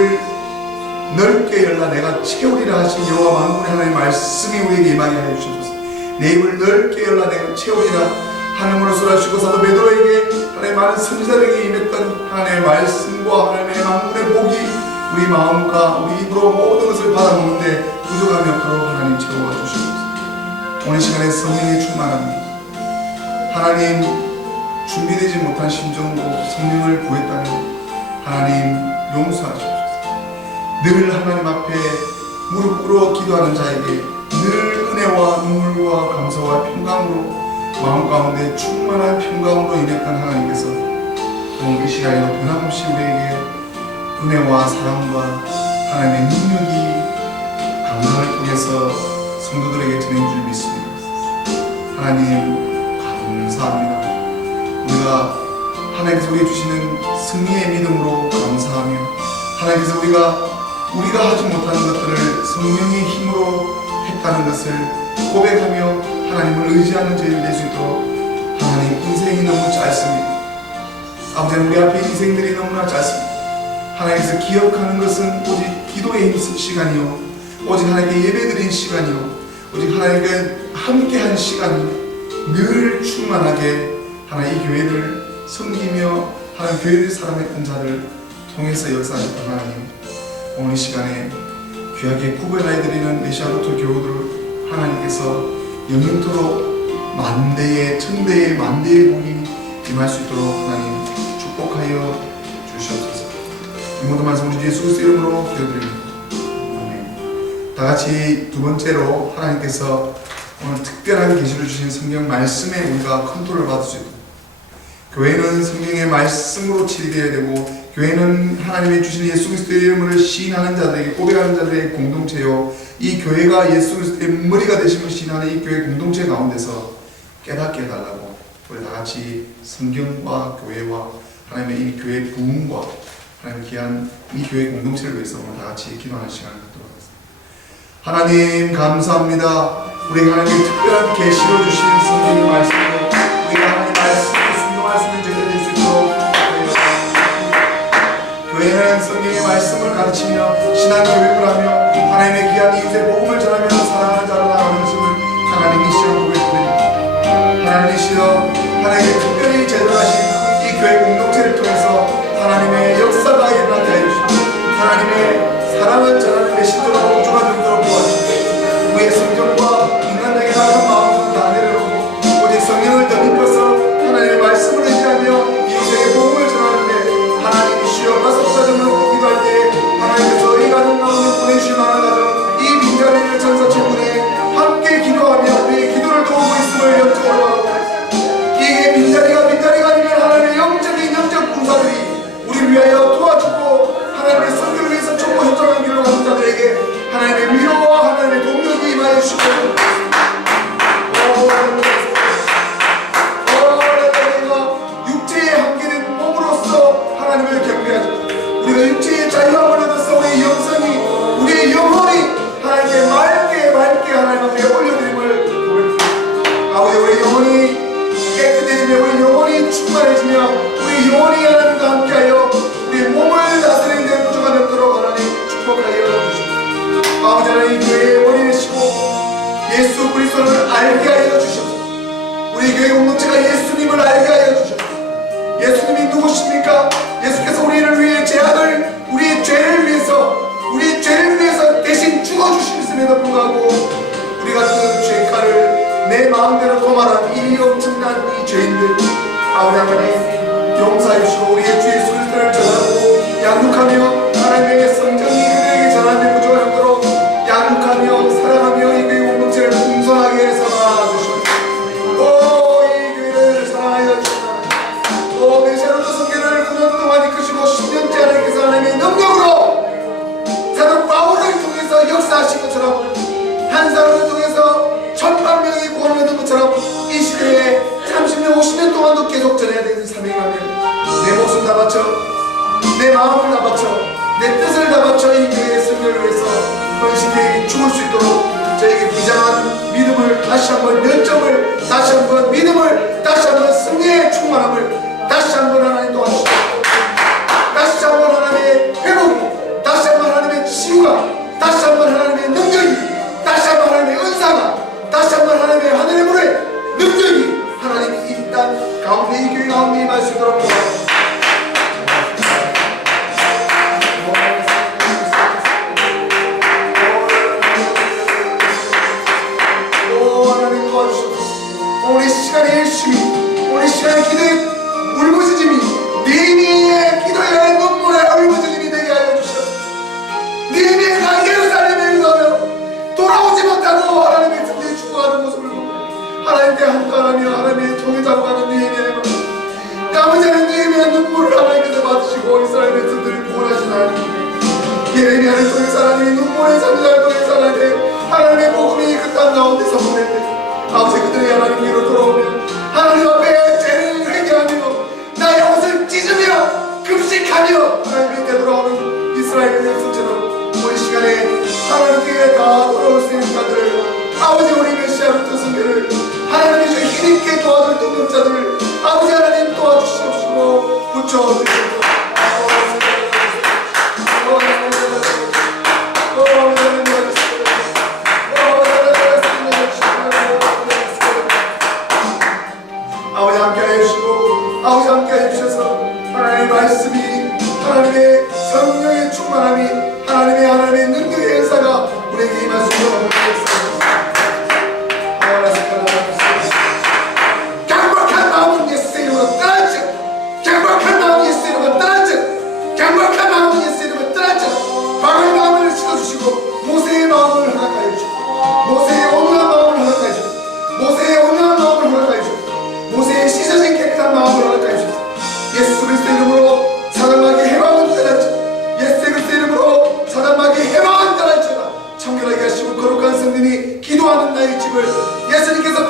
넓게 열라 내가 채우리라 하신 여호와 만군의 하나님의 말씀이 우리에게 임하게 하여 주셔서 내 입을 넓게 열라 내가 채우리라 하나님으로 쏟아주시고 사도 베드로에게 하나님의 많은 선지자들에게 임했던 하나님의 말씀과 하나님의 만군의 복이 우리 마음과 우리 입으로 모든 것을 받아먹는데 부족함이 없도록 하나님 채워 주시옵소서. 오늘 시간에 성령의 충만함 하나님 준비되지 못한 심정으로 성령을 구했다면 하나님 용서하시옵소서. 늘 하나님 앞에 무릎 꿇어 기도하는 자에게 늘 은혜와 눈물과 감사와 평강으로 마음 가운데 충만한 평강으로 임했던 하나님께서 오늘 이 시간에도 변함없이 우리에게 은혜와 사랑과 하나님의 능력이 강단을 통해서 성도들에게 전해진 줄 믿습니다. 하나님 감사합니다. 우리가 하나님께서 우리에게 주시는 승리의 믿음으로 감사하며 하나님께서 우리가 하지 못하는 것들을 성령의 힘으로 했다는 것을 고백하며 하나님을 의지하는 저희를 낼 수 있도록 하나님 인생이 너무 짧습니다. 아버지 우리 앞에 인생들이 너무나 짧습니다. 하나님께서 기억하는 것은 오직 기도의 시간이요 오직 하나님께 예배드린 시간이요, 오직 하나님께 함께한 시간이 늘 충만하게 하나님 이 교회를 섬기며 하나님 교회를 사랑했던 자를 통해서 역사하셨던 하나님, 오늘 이 시간에 귀하게 구별해드리는 메시아로트 교우들을 하나님께서 영영토록 만대의 천대의 만대의 복이 임할 수 있도록 하나님 축복하여 주시옵소서. 이 모든 말씀 우리 예수 그리스도 이름으로 기도드립니다. 아멘. 다같이 두 번째로 하나님께서 오늘 특별한 계시를 주신 성경 말씀에 우리가 컨트롤을 받을 수 있도록, 교회는 성경의 말씀으로 치리되어야 되고, 교회는 하나님의 주신 예수 그리스도의 이름을 시인하는 자들에게, 고백하는 자들의 공동체요, 이 교회가 예수 그리스도의 머리가 되심을 시인하는 이 교회 공동체 가운데서 깨닫게 해달라고 우리 다같이 성경과 교회와 하나님의 이 교회 부흥과 하나님 귀한 이 교회 공동체를 위해서 오늘 다같이 기도하는 시간을 갖도록 하겠습니다. 하나님 감사합니다. 우리가 하나님의 특별한 계시로 주신 성경의 말씀으로 우리가 하나님 말씀을 순종하시는 저희가 될 수 있도록, 교회는 성경의 말씀을 가르치며 신앙교육을 하며 하나님의 귀한 이웃의 복음을 전하면서 사랑하는 자로 나가는 것을 하나님이 시험 고백드립니다. 하나님이시여, 하나님의 특별히 제정하신 이 교회 공동체를 통해서 하나님의 역사가 일어나게 하여 주시고, 하나님의 사랑을 전하는 메시지로 복주가 되도록 도와주시고, 우리의 성경과 인간에게 나아간 마음을 다 내려놓고 오직 성령을 덧입혀서 하나님의 말씀을 의지하며 이웃에게 복음을 전하는데, 하나님이시여 다섯 가정으로 기도할 때 하나님께서 이 가정 가운데 보내주신 하나 가정 이 민자리를 전사 천군에 함께 기도하며 우리의 기도를 도우고 있음을 영적으로, 이게 민자리가 아니면 하나님의 영적 군사들이 우리를 위하여 도와주고 하나님의 선교를 위해서 촉구 협정한 길로 가는 자들에게 하나님의 위로와 하나님의 동력이 임하여 주시고, 육체의 한계는 몸으로써 하나님을 경배하죠. 우리가 육체의 자유함을 얻어서 우리의 영성이, 우리의 영혼이 하나님께 맑게 하나님 앞에 올려드림을 고백합니다. 아버지, 우리 영혼이 깨끗해지며 우리 영혼이 충만해지며 우리 영혼이 하나님과 함께하여 우리 몸을 다스리는 데 부족함이 없도록 하나님 축복하여 주시옵소서. 아버지 하나님, 교회의 머리 되시고 예수 그리스도를 알게 하여 주시옵소서. 우리 교회 공동체가 예수님을 알게 하여 주시옵소서. 예수님이 누구십니까? 예수께서 우리를 위해 제약을, 우리의 죄를 위해서 대신 죽어주셨음에도 불구하고 우리가 그 죄가를 내 마음대로 도말한 이 엄청난 이 죄인들, 아버지 하나님 용서해 주시고 우리의 주 예수 그리스도를 전하고 양육하며 하나님의 성전이 그들에게 전하는 부족할 없도록 양육하며 사랑하며 이 교회 공동체를 풍성하게 해서 나아주시옵소서. 이 교회를 사랑하여 주시옵소서. 메시아로서 성경을 9년 동안 이끄시고 10년째 하나님께서 하나님의 능력으로 사도 바울을 통해서 역사하신 것처럼, 한 사람을 통해서 1000명이 구원을 얻은 것처럼 이 시대에 30년 50년 동안도 계속 전해야 되는 사명하며 내 목숨 다 바쳐, 내 마음을 다 바쳐, 내 뜻을 다 바쳐 이 교회의 성결을 위해서 헌신되게 죽을 수 있도록 저에게 비장한 믿음을 다시 한번, 열정을 다시 한번, 믿음을 다시 한번, 승리의 충만함을 다시 한번 하나님 도와주시고, 다시 한번 하나님의 회복이, 다시 한번 하나님의 치유가, 다시 한번 하나님의 능력이, 다시 한번 하나님의 은사가, 다시 한번 하나님의 하늘의 물의 능력이 하나님이 이 땅 가운데, 이 교회 가운데 임할 수 있도록 도와주시고, 하나님 도와주시옵소서. 오늘 시간에 열심히, 오늘 시간에 기도에 울부짖음이 니미의 기도에 눈물에 울부짖음이 되게 하여 주시옵소서. 니미가 예루살렘에 가며 돌아오지 못하고 하나님의 승리에 축복하는 모습을 보고 하나님께 한가하며 하나님의 통일자고 하는 니미의 아버지 하나님, 니미의 눈물을 하나님께서 받으시고 이스라엘 백성들을 구원하신 하나님, 예레미야를 통해서 하나님의 눈물의 선지자를 통해서 하나님의 복음이 그 땅 가운데서 보낼 때 아버지 그들이 하나님 위로 돌아오며 하나님 앞에 죄를 회개하며 나의 옷을 찢으며 금식하며 하나님 밑에 돌아오는 이스라엘 백성처럼 우리 시간에 하나님께 다 돌아올 수 있는 자들을, 아버지 우리 메시아부터 성교를 하나님의 주 힘있게 도와줄 동력자들을 아버지 하나님 도와주시옵시고 붙여주시옵소서.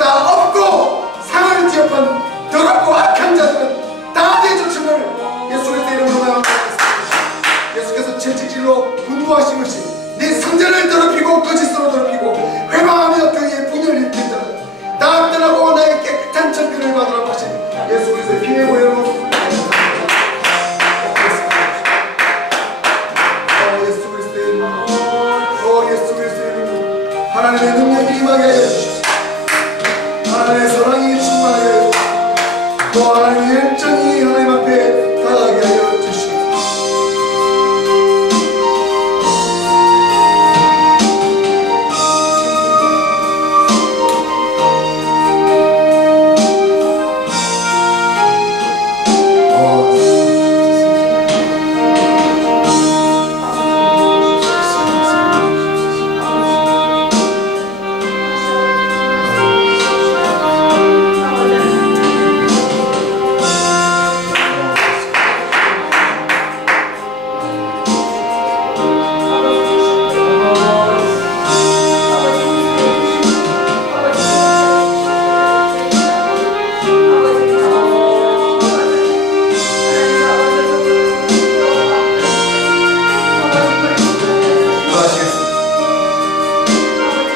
때마다 없고 상을 뒤엎은 더럽고 악한 자들은 다 내쫓음을 예수 그리스도의 이름으로 명하겠습니다. 예수께서 채찍질로 분부하신 것이 네 성전을 더럽히고 거짓으로 더럽히고 회방하며 교회에 분열을 일으킨 자는 다 떠나고 나의 깨끗한 정결을 받으라고 하신 예수 그리스도의 피의 보혈로 예수 그리스도의 이름으로 예수 그리스도의 이름으로 하나님의 능력이 임하게 하여 주십시오. 하나님의 사랑이 충만하게 하여 주십시오. 또 하나님의 열정이 하나님 앞에 다가게 하여 주십시오.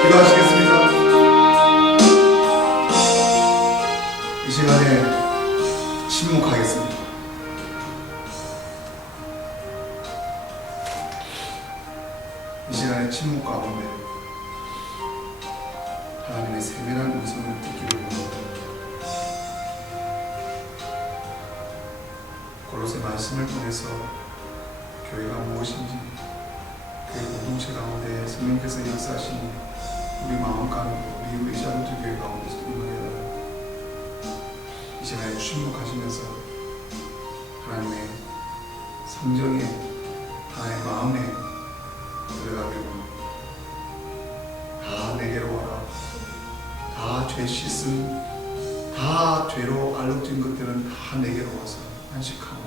기도하시겠습니다. 이 시간에 침묵하겠습니다. 이 시간에 침묵 가운데 하나님의 세밀한 음성을 듣기를 원합니다. 골로새 말씀을 통해서 교회가 무엇인지, 그 공동체 가운데 성령께서 역사하시니 우리 마음 가운데, 우리 의자분들 교회 가운데서 임하게 해달라. 이 시간에 침묵하시면서 하나님의 성정에, 하나님의 마음에 들어가기를 원합니다. 다 내게로 와라. 다 죄 씻은, 다 죄로 알록진 것들은 다 내게로 와서 안식하고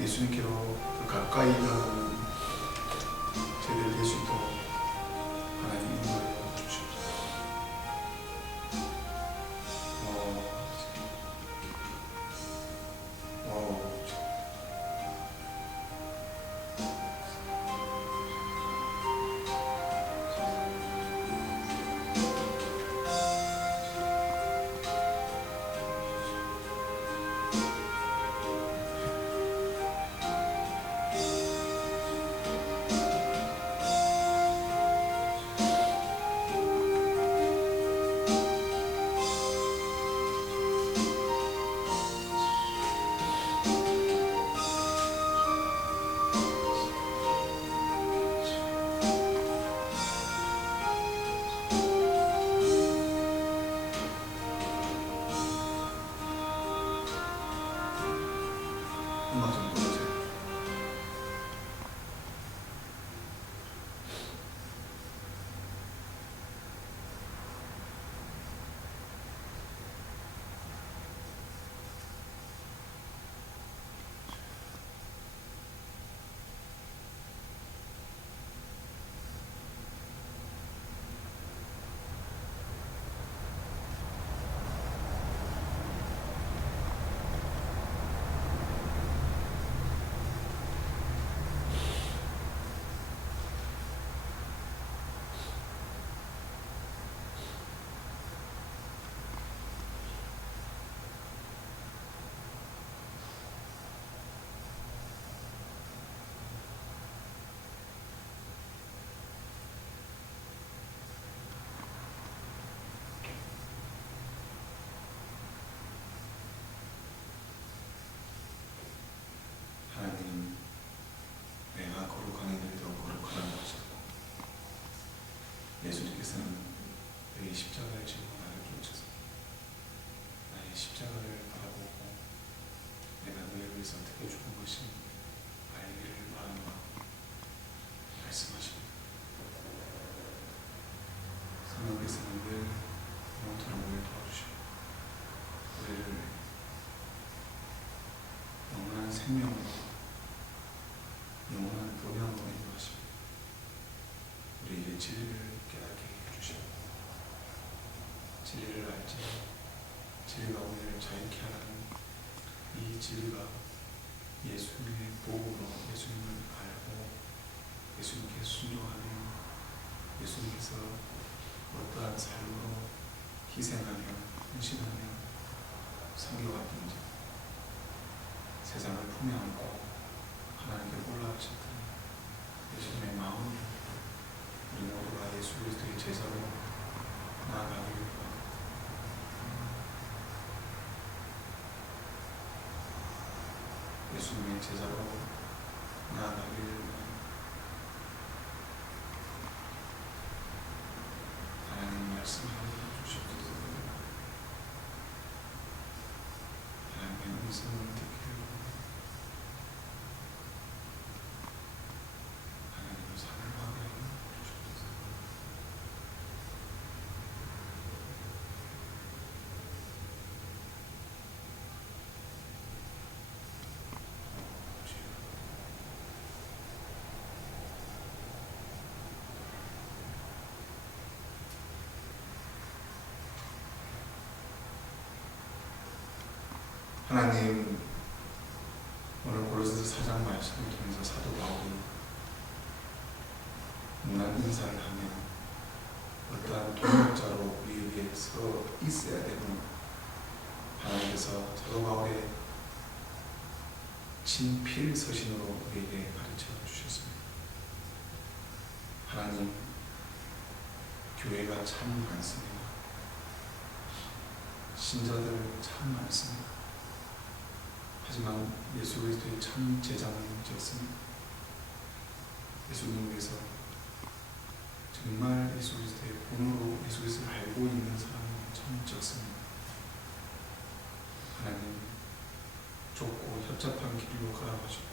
예수님께로 더 가까이 다가가는 저희들 될 수 있도록 하나님 인도하여 주십시오. 음악 좀 꺼주세요. 하나님, 내가 거룩한 이들이 더 거룩하다고 하셨고, 예수님께서는 너희 십자가를 지고 나를 쫓아서 나의 십자가를 바라보고 내가 너희를 위해서 어떻게 죽은 것이 알기를 바란다 말씀하십니다. 성령께서는 늘 영원토록 우리를 도와주시고 우리를 영원한 생명으로, 영원한 본향으로 인도하시고 우리에게 진리를 깨닫게 해주시고 진리를 알지. 진리가 우리를 자유케 하는 이 진리가 예수님의 복음으로 예수님을 알고 예수님께 순종하며 예수님께서 어떠한 삶으로 희생하며 헌신하며 섬겨왔던지 세상을 품에 안고 하나님께 올라가셨던 예수님의 마음을 우리 모두가 예수 그리스도의 제자로 나아가기 위해 예수님의 제자로 나아가기를 하나님 말씀하여 주시옵소서. 하나님의 음성을 듣기를 하나님의 삶을 하게 하여 주시옵소서. 하나님, 오늘 고린도서 4장 말씀을 통해서 사도 바울이 문안 인사를 하며 어떠한 동역자로 우리 위에 서 있어야 되는 하나님께서 사도 바울의 친필 서신으로 우리에게 가르쳐 주셨습니다. 하나님, 교회가 참 많습니다. 신자들 참 많습니다. 하지만 예수 그리스도의 참 제자는 적습니다. 예수님께서 정말 예수 그리스도의 본으로 예수 그리스도를 알고 있는 사람은 참 적습니다. 하나님, 좁고 협잡한 길로 가라 하시고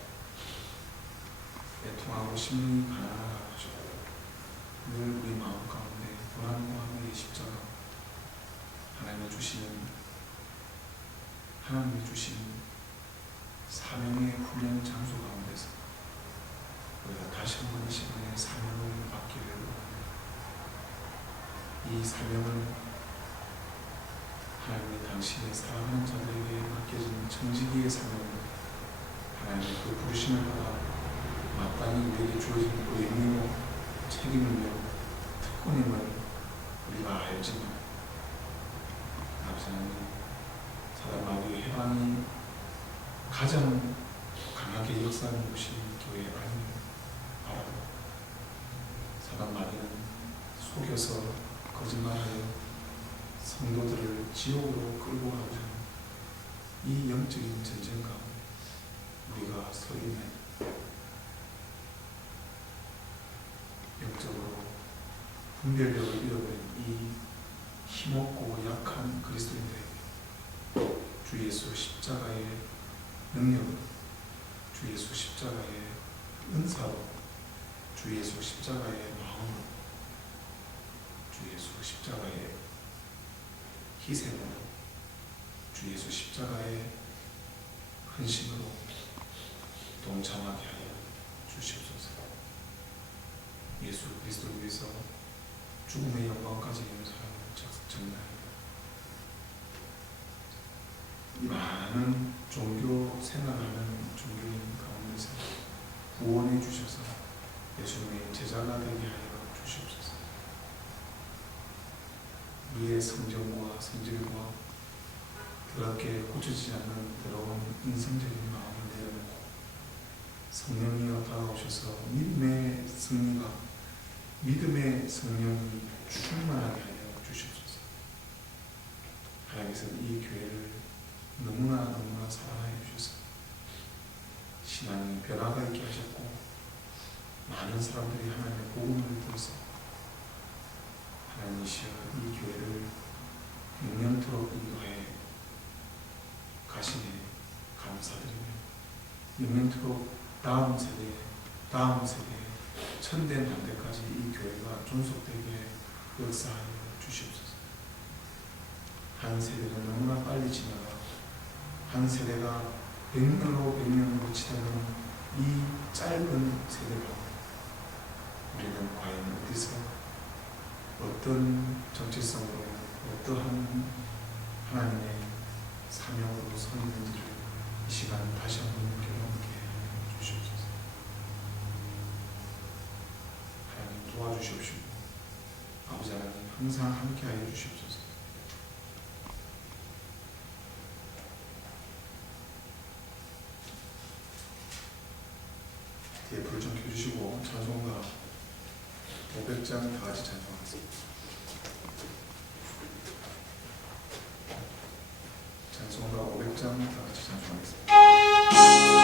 애통하고 심령이 가난하라 하시고 늘 우리 마음 가운데 고난과 함께 십자가 하나님이 주신 사명의 훈련 장소 가운데서 우리가 다시 한번 이 시간에 사명을 받기를 원합니다. 이 사명을 하나님의 당신의 사랑하는 자들에게 맡겨진 청지기의 사명을 하나님의 그 부르심을 받아 마땅히 우리에게 주어진 의무요 책임이며 특권임을 우리가 알지만 아버지 하나님, 사단 마귀의 해방이 가장 강하게 역사하는 것이 교회의 알고 사단 마귀는 속여서 거짓말하여 성도들을 지옥으로 끌고 가고자 하는 이 영적인 전쟁 가운데 우리가 서 있는 영적으로 분별력을 잃어버린 이 힘없고 약한 그리스도인들에게 주 예수 십자가의 능력으로 주 예수 십자가의 은사로 주 예수 십자가의 마음으로 주 예수 십자가의 희생으로 주 예수 십자가의 헌신으로 동참하게 하여 주시옵소서. 예수 그리스도를 위해서 죽음의 영광까지 이룬 사람은 정말 많은 종교 생활하는 종교인 가운데서 구원해 주셔서 예수님의 제자가 되게 하여 주시옵소서. 우리의 성정과 성질과 더럽게 고쳐지지 않는 더러운 인성적인 마음을 내려놓고 성령이여 다가오셔서 믿음의 승리가 믿음의 성령이 충만하게 하여 주시옵소서. 하나님께서 이 교회를 너무나 사랑하여 주셔서 신앙의 변화가 있게 하셨고 많은 사람들이 하나님의 복음을 들어서 하나님이시여 이 교회를 영영토록 인도하여 가시네 감사드리며 영영토록 다음 세대에 천대만대까지 이 교회가 존속되게 역사하여 주시옵소서. 한 세대는 너무나 빨리 지나가 한 세대가 100년으로 치닫는 이 짧은 세대로 우리는 과연 어디서 어떤 정체성으로 어떠한 하나님의 사명으로 서 있는지를 이 시간 다시 한번 경험하게 해주시옵소서. 하나님 도와주시옵시고 아버지 하나님 항상 함께하여 주시옵소서. 뒤에 불 좀 켜주시고 찬송가 500장 다 같이 찬송하겠습니다. 찬송가 500장 다 같이 찬송하겠습니다.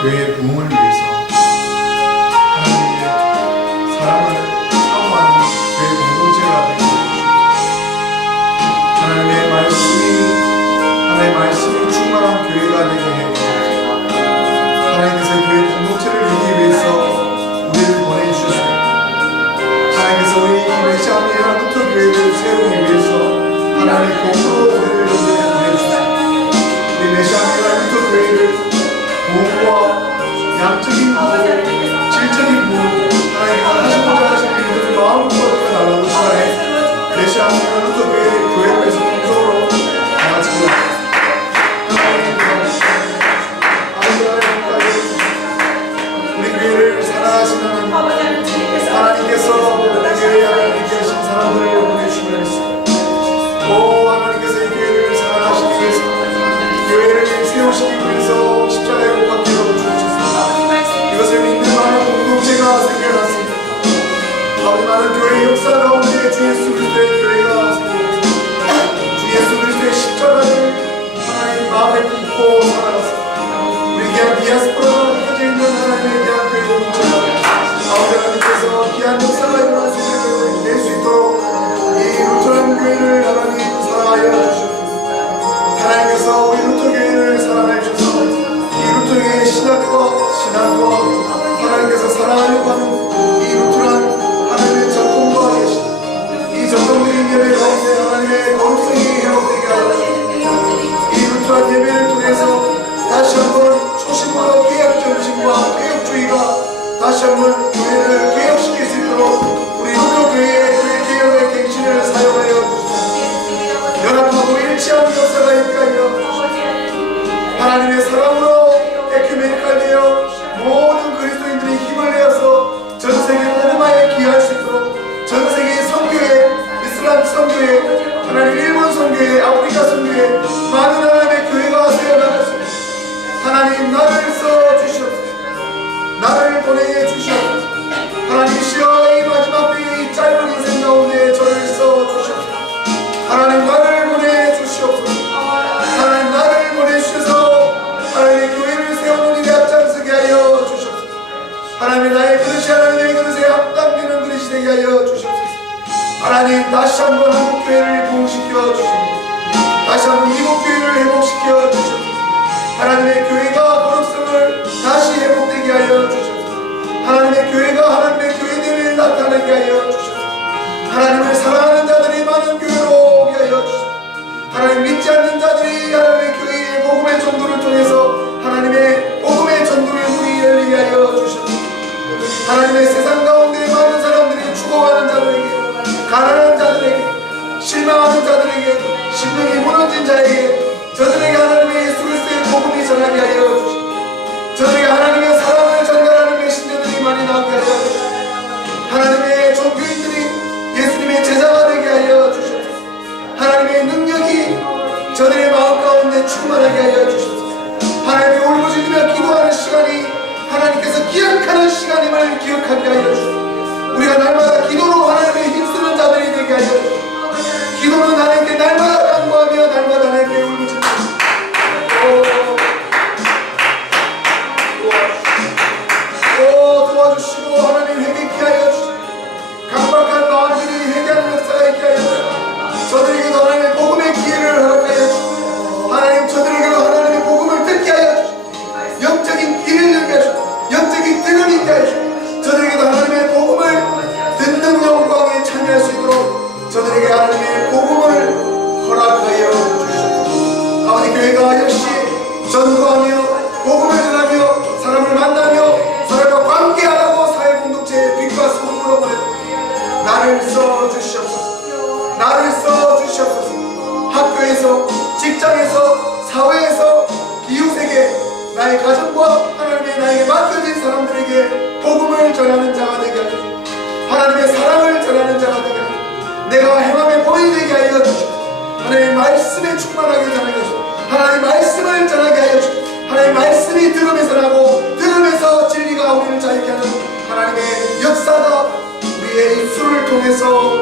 교회의 부흥을 위해서 하나님의 사랑을 사모하는 교회 공동체가 되게 해주시옵소서. 하나님의 말씀이 충만한 교회가 되게 해주시옵소서. 하나님께서 교회 공동체를 이루기 위해서 우리를 보내주셨습니다. 하나님께서 우리 이 메시아니라 루터 교회를 세우기 위해서 하나님의 공으로 우리를 보내주셨습니다. 우리 메시아니라 루터 교회를 부흥과 양적인 부흥, 질적인 부흥, 하나님께서 하시고자 하신 일들을 마음으로 달라고 시간에 메시아니라 루터 교회를 위해서 공동으로 다 같이 우리 교회를 사랑하시는 하나님께서 우리 교회에 하나님 계신 사람들을 보내주시면 오 하나님께서 이 교회를 사랑하시기 위해서 교회를 세우시기 위해서 십자가에 못 박혀 주셨습니다. 이것을 믿는 많은 공동체가 생겨났습니다. 아버지 많은 교회의 역사 가운데 주 예수 그리스도의 교회가 생겨났습니다. 주 예수 그리스도의 십자가를 하나님 마음에 품고 살아갔습니다. 우리 귀한 디아스포라가 흩어져 있는 하나님의 귀한 교회 공동체가 아버지 하나님께서 귀한 역사가 일어날 수 있도록 낼 수 있도록 이 루터란 교회를 하나님 사랑하여 주셨습니다. 하나님께서 우리 루터 교회를 사랑하여 주셔서 이 루터 교회의 신학과 하나님께서 사랑하려고 하는 이 루터란 하나님의 전통과 계신 이 전통적인 예배 가운데 하나님의 거룩성이 회복되게 하여 이 루터란 예배를 통해서 다시 한번 초심으로 개혁 정신과 개혁주의가 다시 한번 교회를 개혁시킬 수 있도록 우리 루터 교회의 개혁의 갱신을 사용하여 주시옵소서. 연합하고 일치하는 역사가 있게 하여 하나님의 사랑으로 에큐메니칼 되어 하나님 다시 한번 한국교회를 부흥시켜 주십니다. 다시 한번 미국교회를 회복시켜 주십니다. 하나님의 교회가 거룩성을 다시 회복되게 하여 주십니다. 하나님의 교회가 하나님의 교회됨을 나타내게 하여 주십니다. 하나님을 사랑하는 자들이 많은 교회로 오게 하여 주십니다. 하나님 믿지 않는 자들이 하나님의 교회의 복음의 전도를 통해서 하나님의 복음의 전도의 문이 열리게 하여 주십니다. 하나님의 세상 가운데 많은 사람들이 죽어가는 자들에게, 가난한 자들에게, 실망하는 자들에게, 심령이 무너진 자에게 저들에게 하나님의 예수 그리스도의 복음이 전하게 하여 주십니다. 저들에게 하나님의 사랑을 전달하는 메신저들이 많이 나오게 하여 주십니다. 하나님의 종교인들이 예수님의 제자가 되게 하여 주십니다. 하나님의 능력이 저들의 마음 가운데 충만하게 하여 주십니다. 하나님의 울부짖으며 기도하는 시간이 하나님께서 기억하는 시간임을 기억하게 하여 주십니다. 우리가 날마다 기도로 하나님의 힘쓰는 자들이 되게 하여 주십니다. 기도는 하나님께 날마다 간구하며 날마다 하나님께 울부짖습니다. 도와주시고 하나님 회개케 하여 주시고 강박한 마음들이 회개하는 역사가 있게 하여 주시고 저들에게도 하나님의 복음의 기회를 허락하여 주시고 하나님 저들에게도 하나님의 복음을 듣게 하여 주시고 영적인 길을 열게 하시고 영적인 등을 있게 하시고 저들에게도 하나님의 복음을 듣는 영광에 참여할 수 있도록 저들에게 하나님의 복음을 허락하여 주시옵소서. 아버지 교회가 역시 전도하며 복음을 전하며 사람을 만나며 사람과 관계하라고 사회공동체의 빛과 소금으로 보내 나를 써주시옵소서. 나를 써주시옵소서. 학교에서 직장에서 사회에서 이웃에게 나의 가정과 하나님의 나에게 맡겨진 사람들에게 복음을 전하는 자가 되게 하소서. 하나님의 사랑을 전하는 자가 되게 하소서. 내가 행함의 본이 되게 하여 주시옵소서. 하나님의 말씀에 충만하게 전하게 하소서. 하나님의 말씀을 전하게 하여 주시옵소서. 하나님의 말씀이 들음에서 나고 들음에서 진리가 우리를 자유케 하는 하나님의 역사가 우리의 입술을 통해서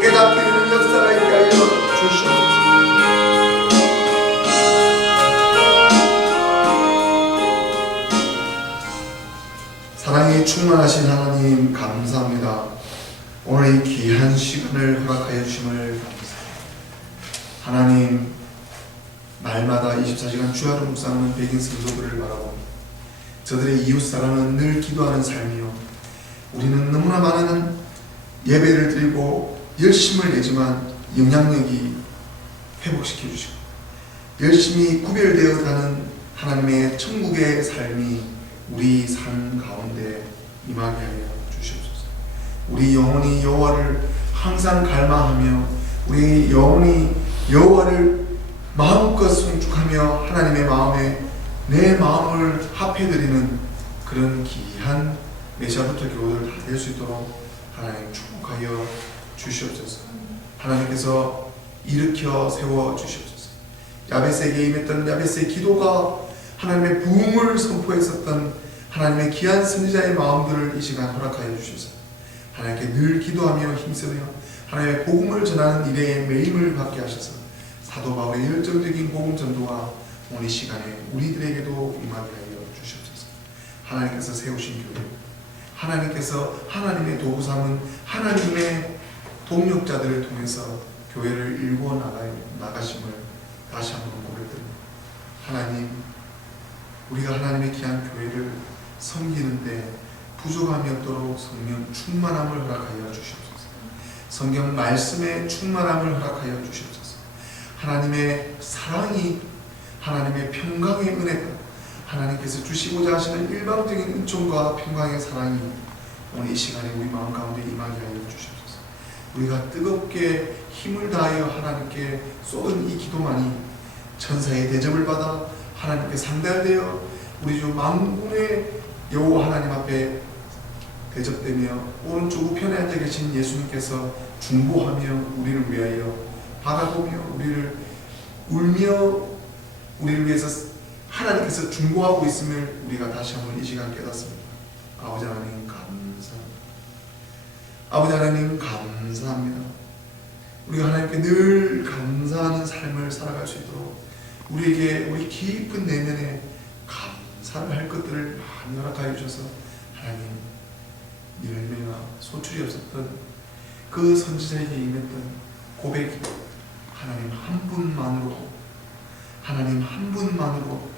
깨닫게 되는 역사가 있게 하여 주시옵소서. 사랑이 충만하신 하나님 감사합니다. 오늘 이 귀한 시간을 허락하여 주심을 감사합니다. 하나님 날마다 24시간 주야로 묵상하는 백인 성도들을 바라보며 저들의 이웃사랑은 늘 기도하는 삶이요 우리는 너무나 많은 예배를 드리고 열심을 내지만 영향력이 회복시켜 주시고 열심히 구별되어 가는 하나님의 천국의 삶이 우리 삶 가운데 임하게 하여 주시옵소서. 우리 영혼이 여호와를 항상 갈망하며 우리 영혼이 여호와를 마음껏 송축하며 하나님의 마음에 내 마음을 합해드리는 그런 귀한 메시아부터 교우들 다 될 수 있도록 하나님 축복하여 주시옵소서. 하나님께서 일으켜 세워 주시옵소서. 야베스에게 임했던 야베스의 기도가 하나님의 부흥을 선포했었던 하나님의 귀한 선지자의 마음들을 이 시간 허락하여 주셔서 하나님께 늘 기도하며 힘쓰며 하나님의 복음을 전하는 일에 매임을 받게 하셔서 사도 바울의 열정적인 복음 전도가 오늘 이 시간에 우리들에게도 임하게 하여 주시옵소서. 하나님께서 세우신 교회, 하나님께서 하나님의 도구 삼은 하나님의 동력자들을 통해서 교회를 일궈 나가심을 다시 한번 고백드립니다. 하나님, 우리가 하나님의 귀한 교회를 섬기는데 부족함이 없도록 성령 충만함을 허락하여 주시옵소서. 성경 말씀의 충만함을 허락하여 주시옵소서. 하나님의 사랑이 하나님의 평강의 은혜가 하나님께서 주시고자 하시는 일방적인 은총과 평강의 사랑이 오늘 이 시간에 우리 마음 가운데 임하게 하여 주시옵소서. 우리가 뜨겁게 힘을 다하여 하나님께 쏟은 이 기도만이 천사의 대접을 받아 하나님께 상달되어 우리 주 만군의 여호와 하나님 앞에 대접되며 오른쪽 우편에 앉아 계신 예수님께서 중보하며 우리를 위하여 바라보며 우리를 울며 우리를 위해서 하나님께서 중보하고 있음을 우리가 다시 한번 이 시간 깨닫습니다. 아버지 하나님 감사합니다. 아버지 하나님 감사합니다. 우리가 하나님께 늘 감사하는 삶을 살아갈 수 있도록 우리에게 우리 깊은 내면에 감사를 할 것들을 많이 허락하여 주셔서 하나님 열매가 소출이 없었던 그 선지자에게 임했던 고백이 하나님 한 분만으로, 하나님 한 분만으로,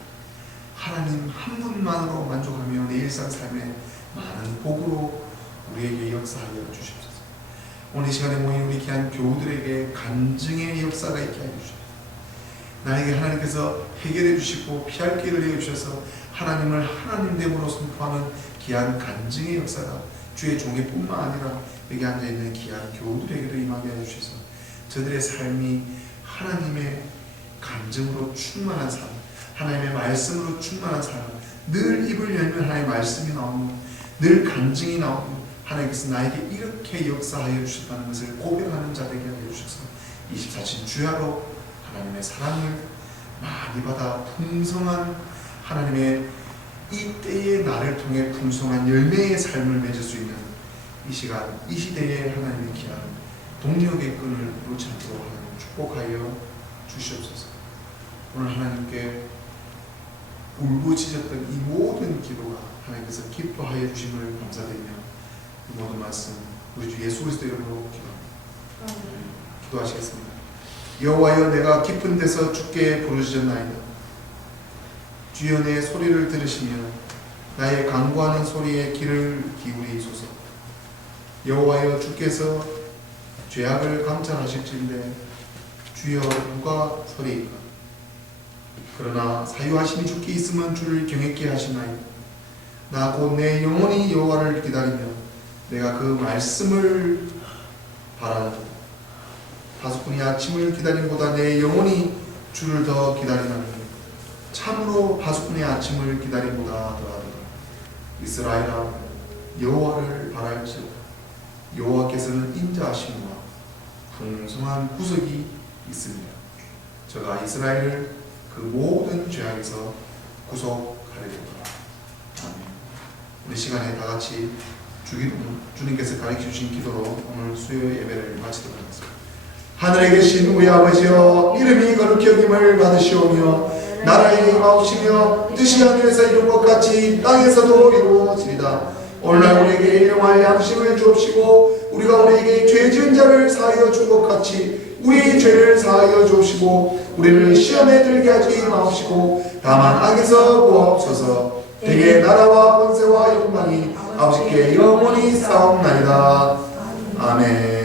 하나님 한 분만으로 만족하며 내 일상 삶에 많은 복으로 우리에게 역사하여 주십소서. 오늘 이 시간에 모인 우리 귀한 교우들에게 간증의 역사가 있게 하여 주십소서. 나에게 하나님께서 해결해 주시고 피할 길을 내어주셔서 하나님을 하나님됨으로 선포하는 귀한 간증의 역사가 주의 종의 뿐만 아니라 여기 앉아있는 귀한 교우들에게도 임하게 하여 주셔서 저들의 삶이 하나님의 간증으로 충만한 삶, 하나님의 말씀으로 충만한 삶, 늘 입을 열면 하나님의 말씀이 나오고 늘 간증이 나오고 하나님께서 나에게 이렇게 역사하여 주셨다는 것을 고백하는 자 되게 하여 주셔서 24신 주야로 하나님의 사랑을 많이 받아 풍성한 하나님의 이 때의 나를 통해 풍성한 열매의 삶을 맺을 수 있는 이 시간, 이 시대에 하나님의 귀한 동력의 끈을 놓지 않도록 하나님 축복하여 주시옵소서. 오늘 하나님께 울부짖었던 이 모든 기도가 하나님께서 기뻐하여 주심을 감사드리며 이 모든 말씀 우리 주 예수 그리스도 이름으로 기도합니다. 기도하시겠습니다. 여호와여, 내가 깊은 데서 주께 부르짖었나이다. 주여, 내 소리를 들으시며 나의 간구하는 소리에 귀를 기울이소서. 여호와여, 주께서 죄악을 감찰하실진대 주여 누가 서리이까? 그러나 사유하심이 주께 있으면 주를 경외케 하시나이다. 나 곧 내 영혼이 여호와를 기다리며 내가 그 말씀을 바라노라. 파수꾼이 아침을 기다림보다 내 영혼이 주를 더 기다리나니 참으로 파수꾼의 아침을 기다림보다 더하더라. 이스라엘아, 여호와를 바랄지어다. 여호와께서는 인자하심과 풍성한 구속이 있습니다. 저가 이스라엘을 그 모든 죄악에서 구속하리로다. 아멘. 우리 시간에 다 같이 주님께서 가르쳐주신 기도로 오늘 수요 예배를 마치도록 하겠습니다. 하늘에 계신 우리 아버지여, 이름이 거룩히 여김을 받으시오며 나라에 임하옵시며 뜻이 하늘에서 이룬 것 같이 땅에서도 이루어지리다. 오늘날 우리에게 일용할 양식을 주옵시고 우리가 우리에게 죄 지은 자를 사하여 준 것 같이 우리 죄를 사하여 주옵시고 우리를 시험에 들게 하지 마옵시고 다만 악에서 구하옵소서. 대개 나라와 권세와 영광이 아버지께 영원히 싸움나이다. 아멘.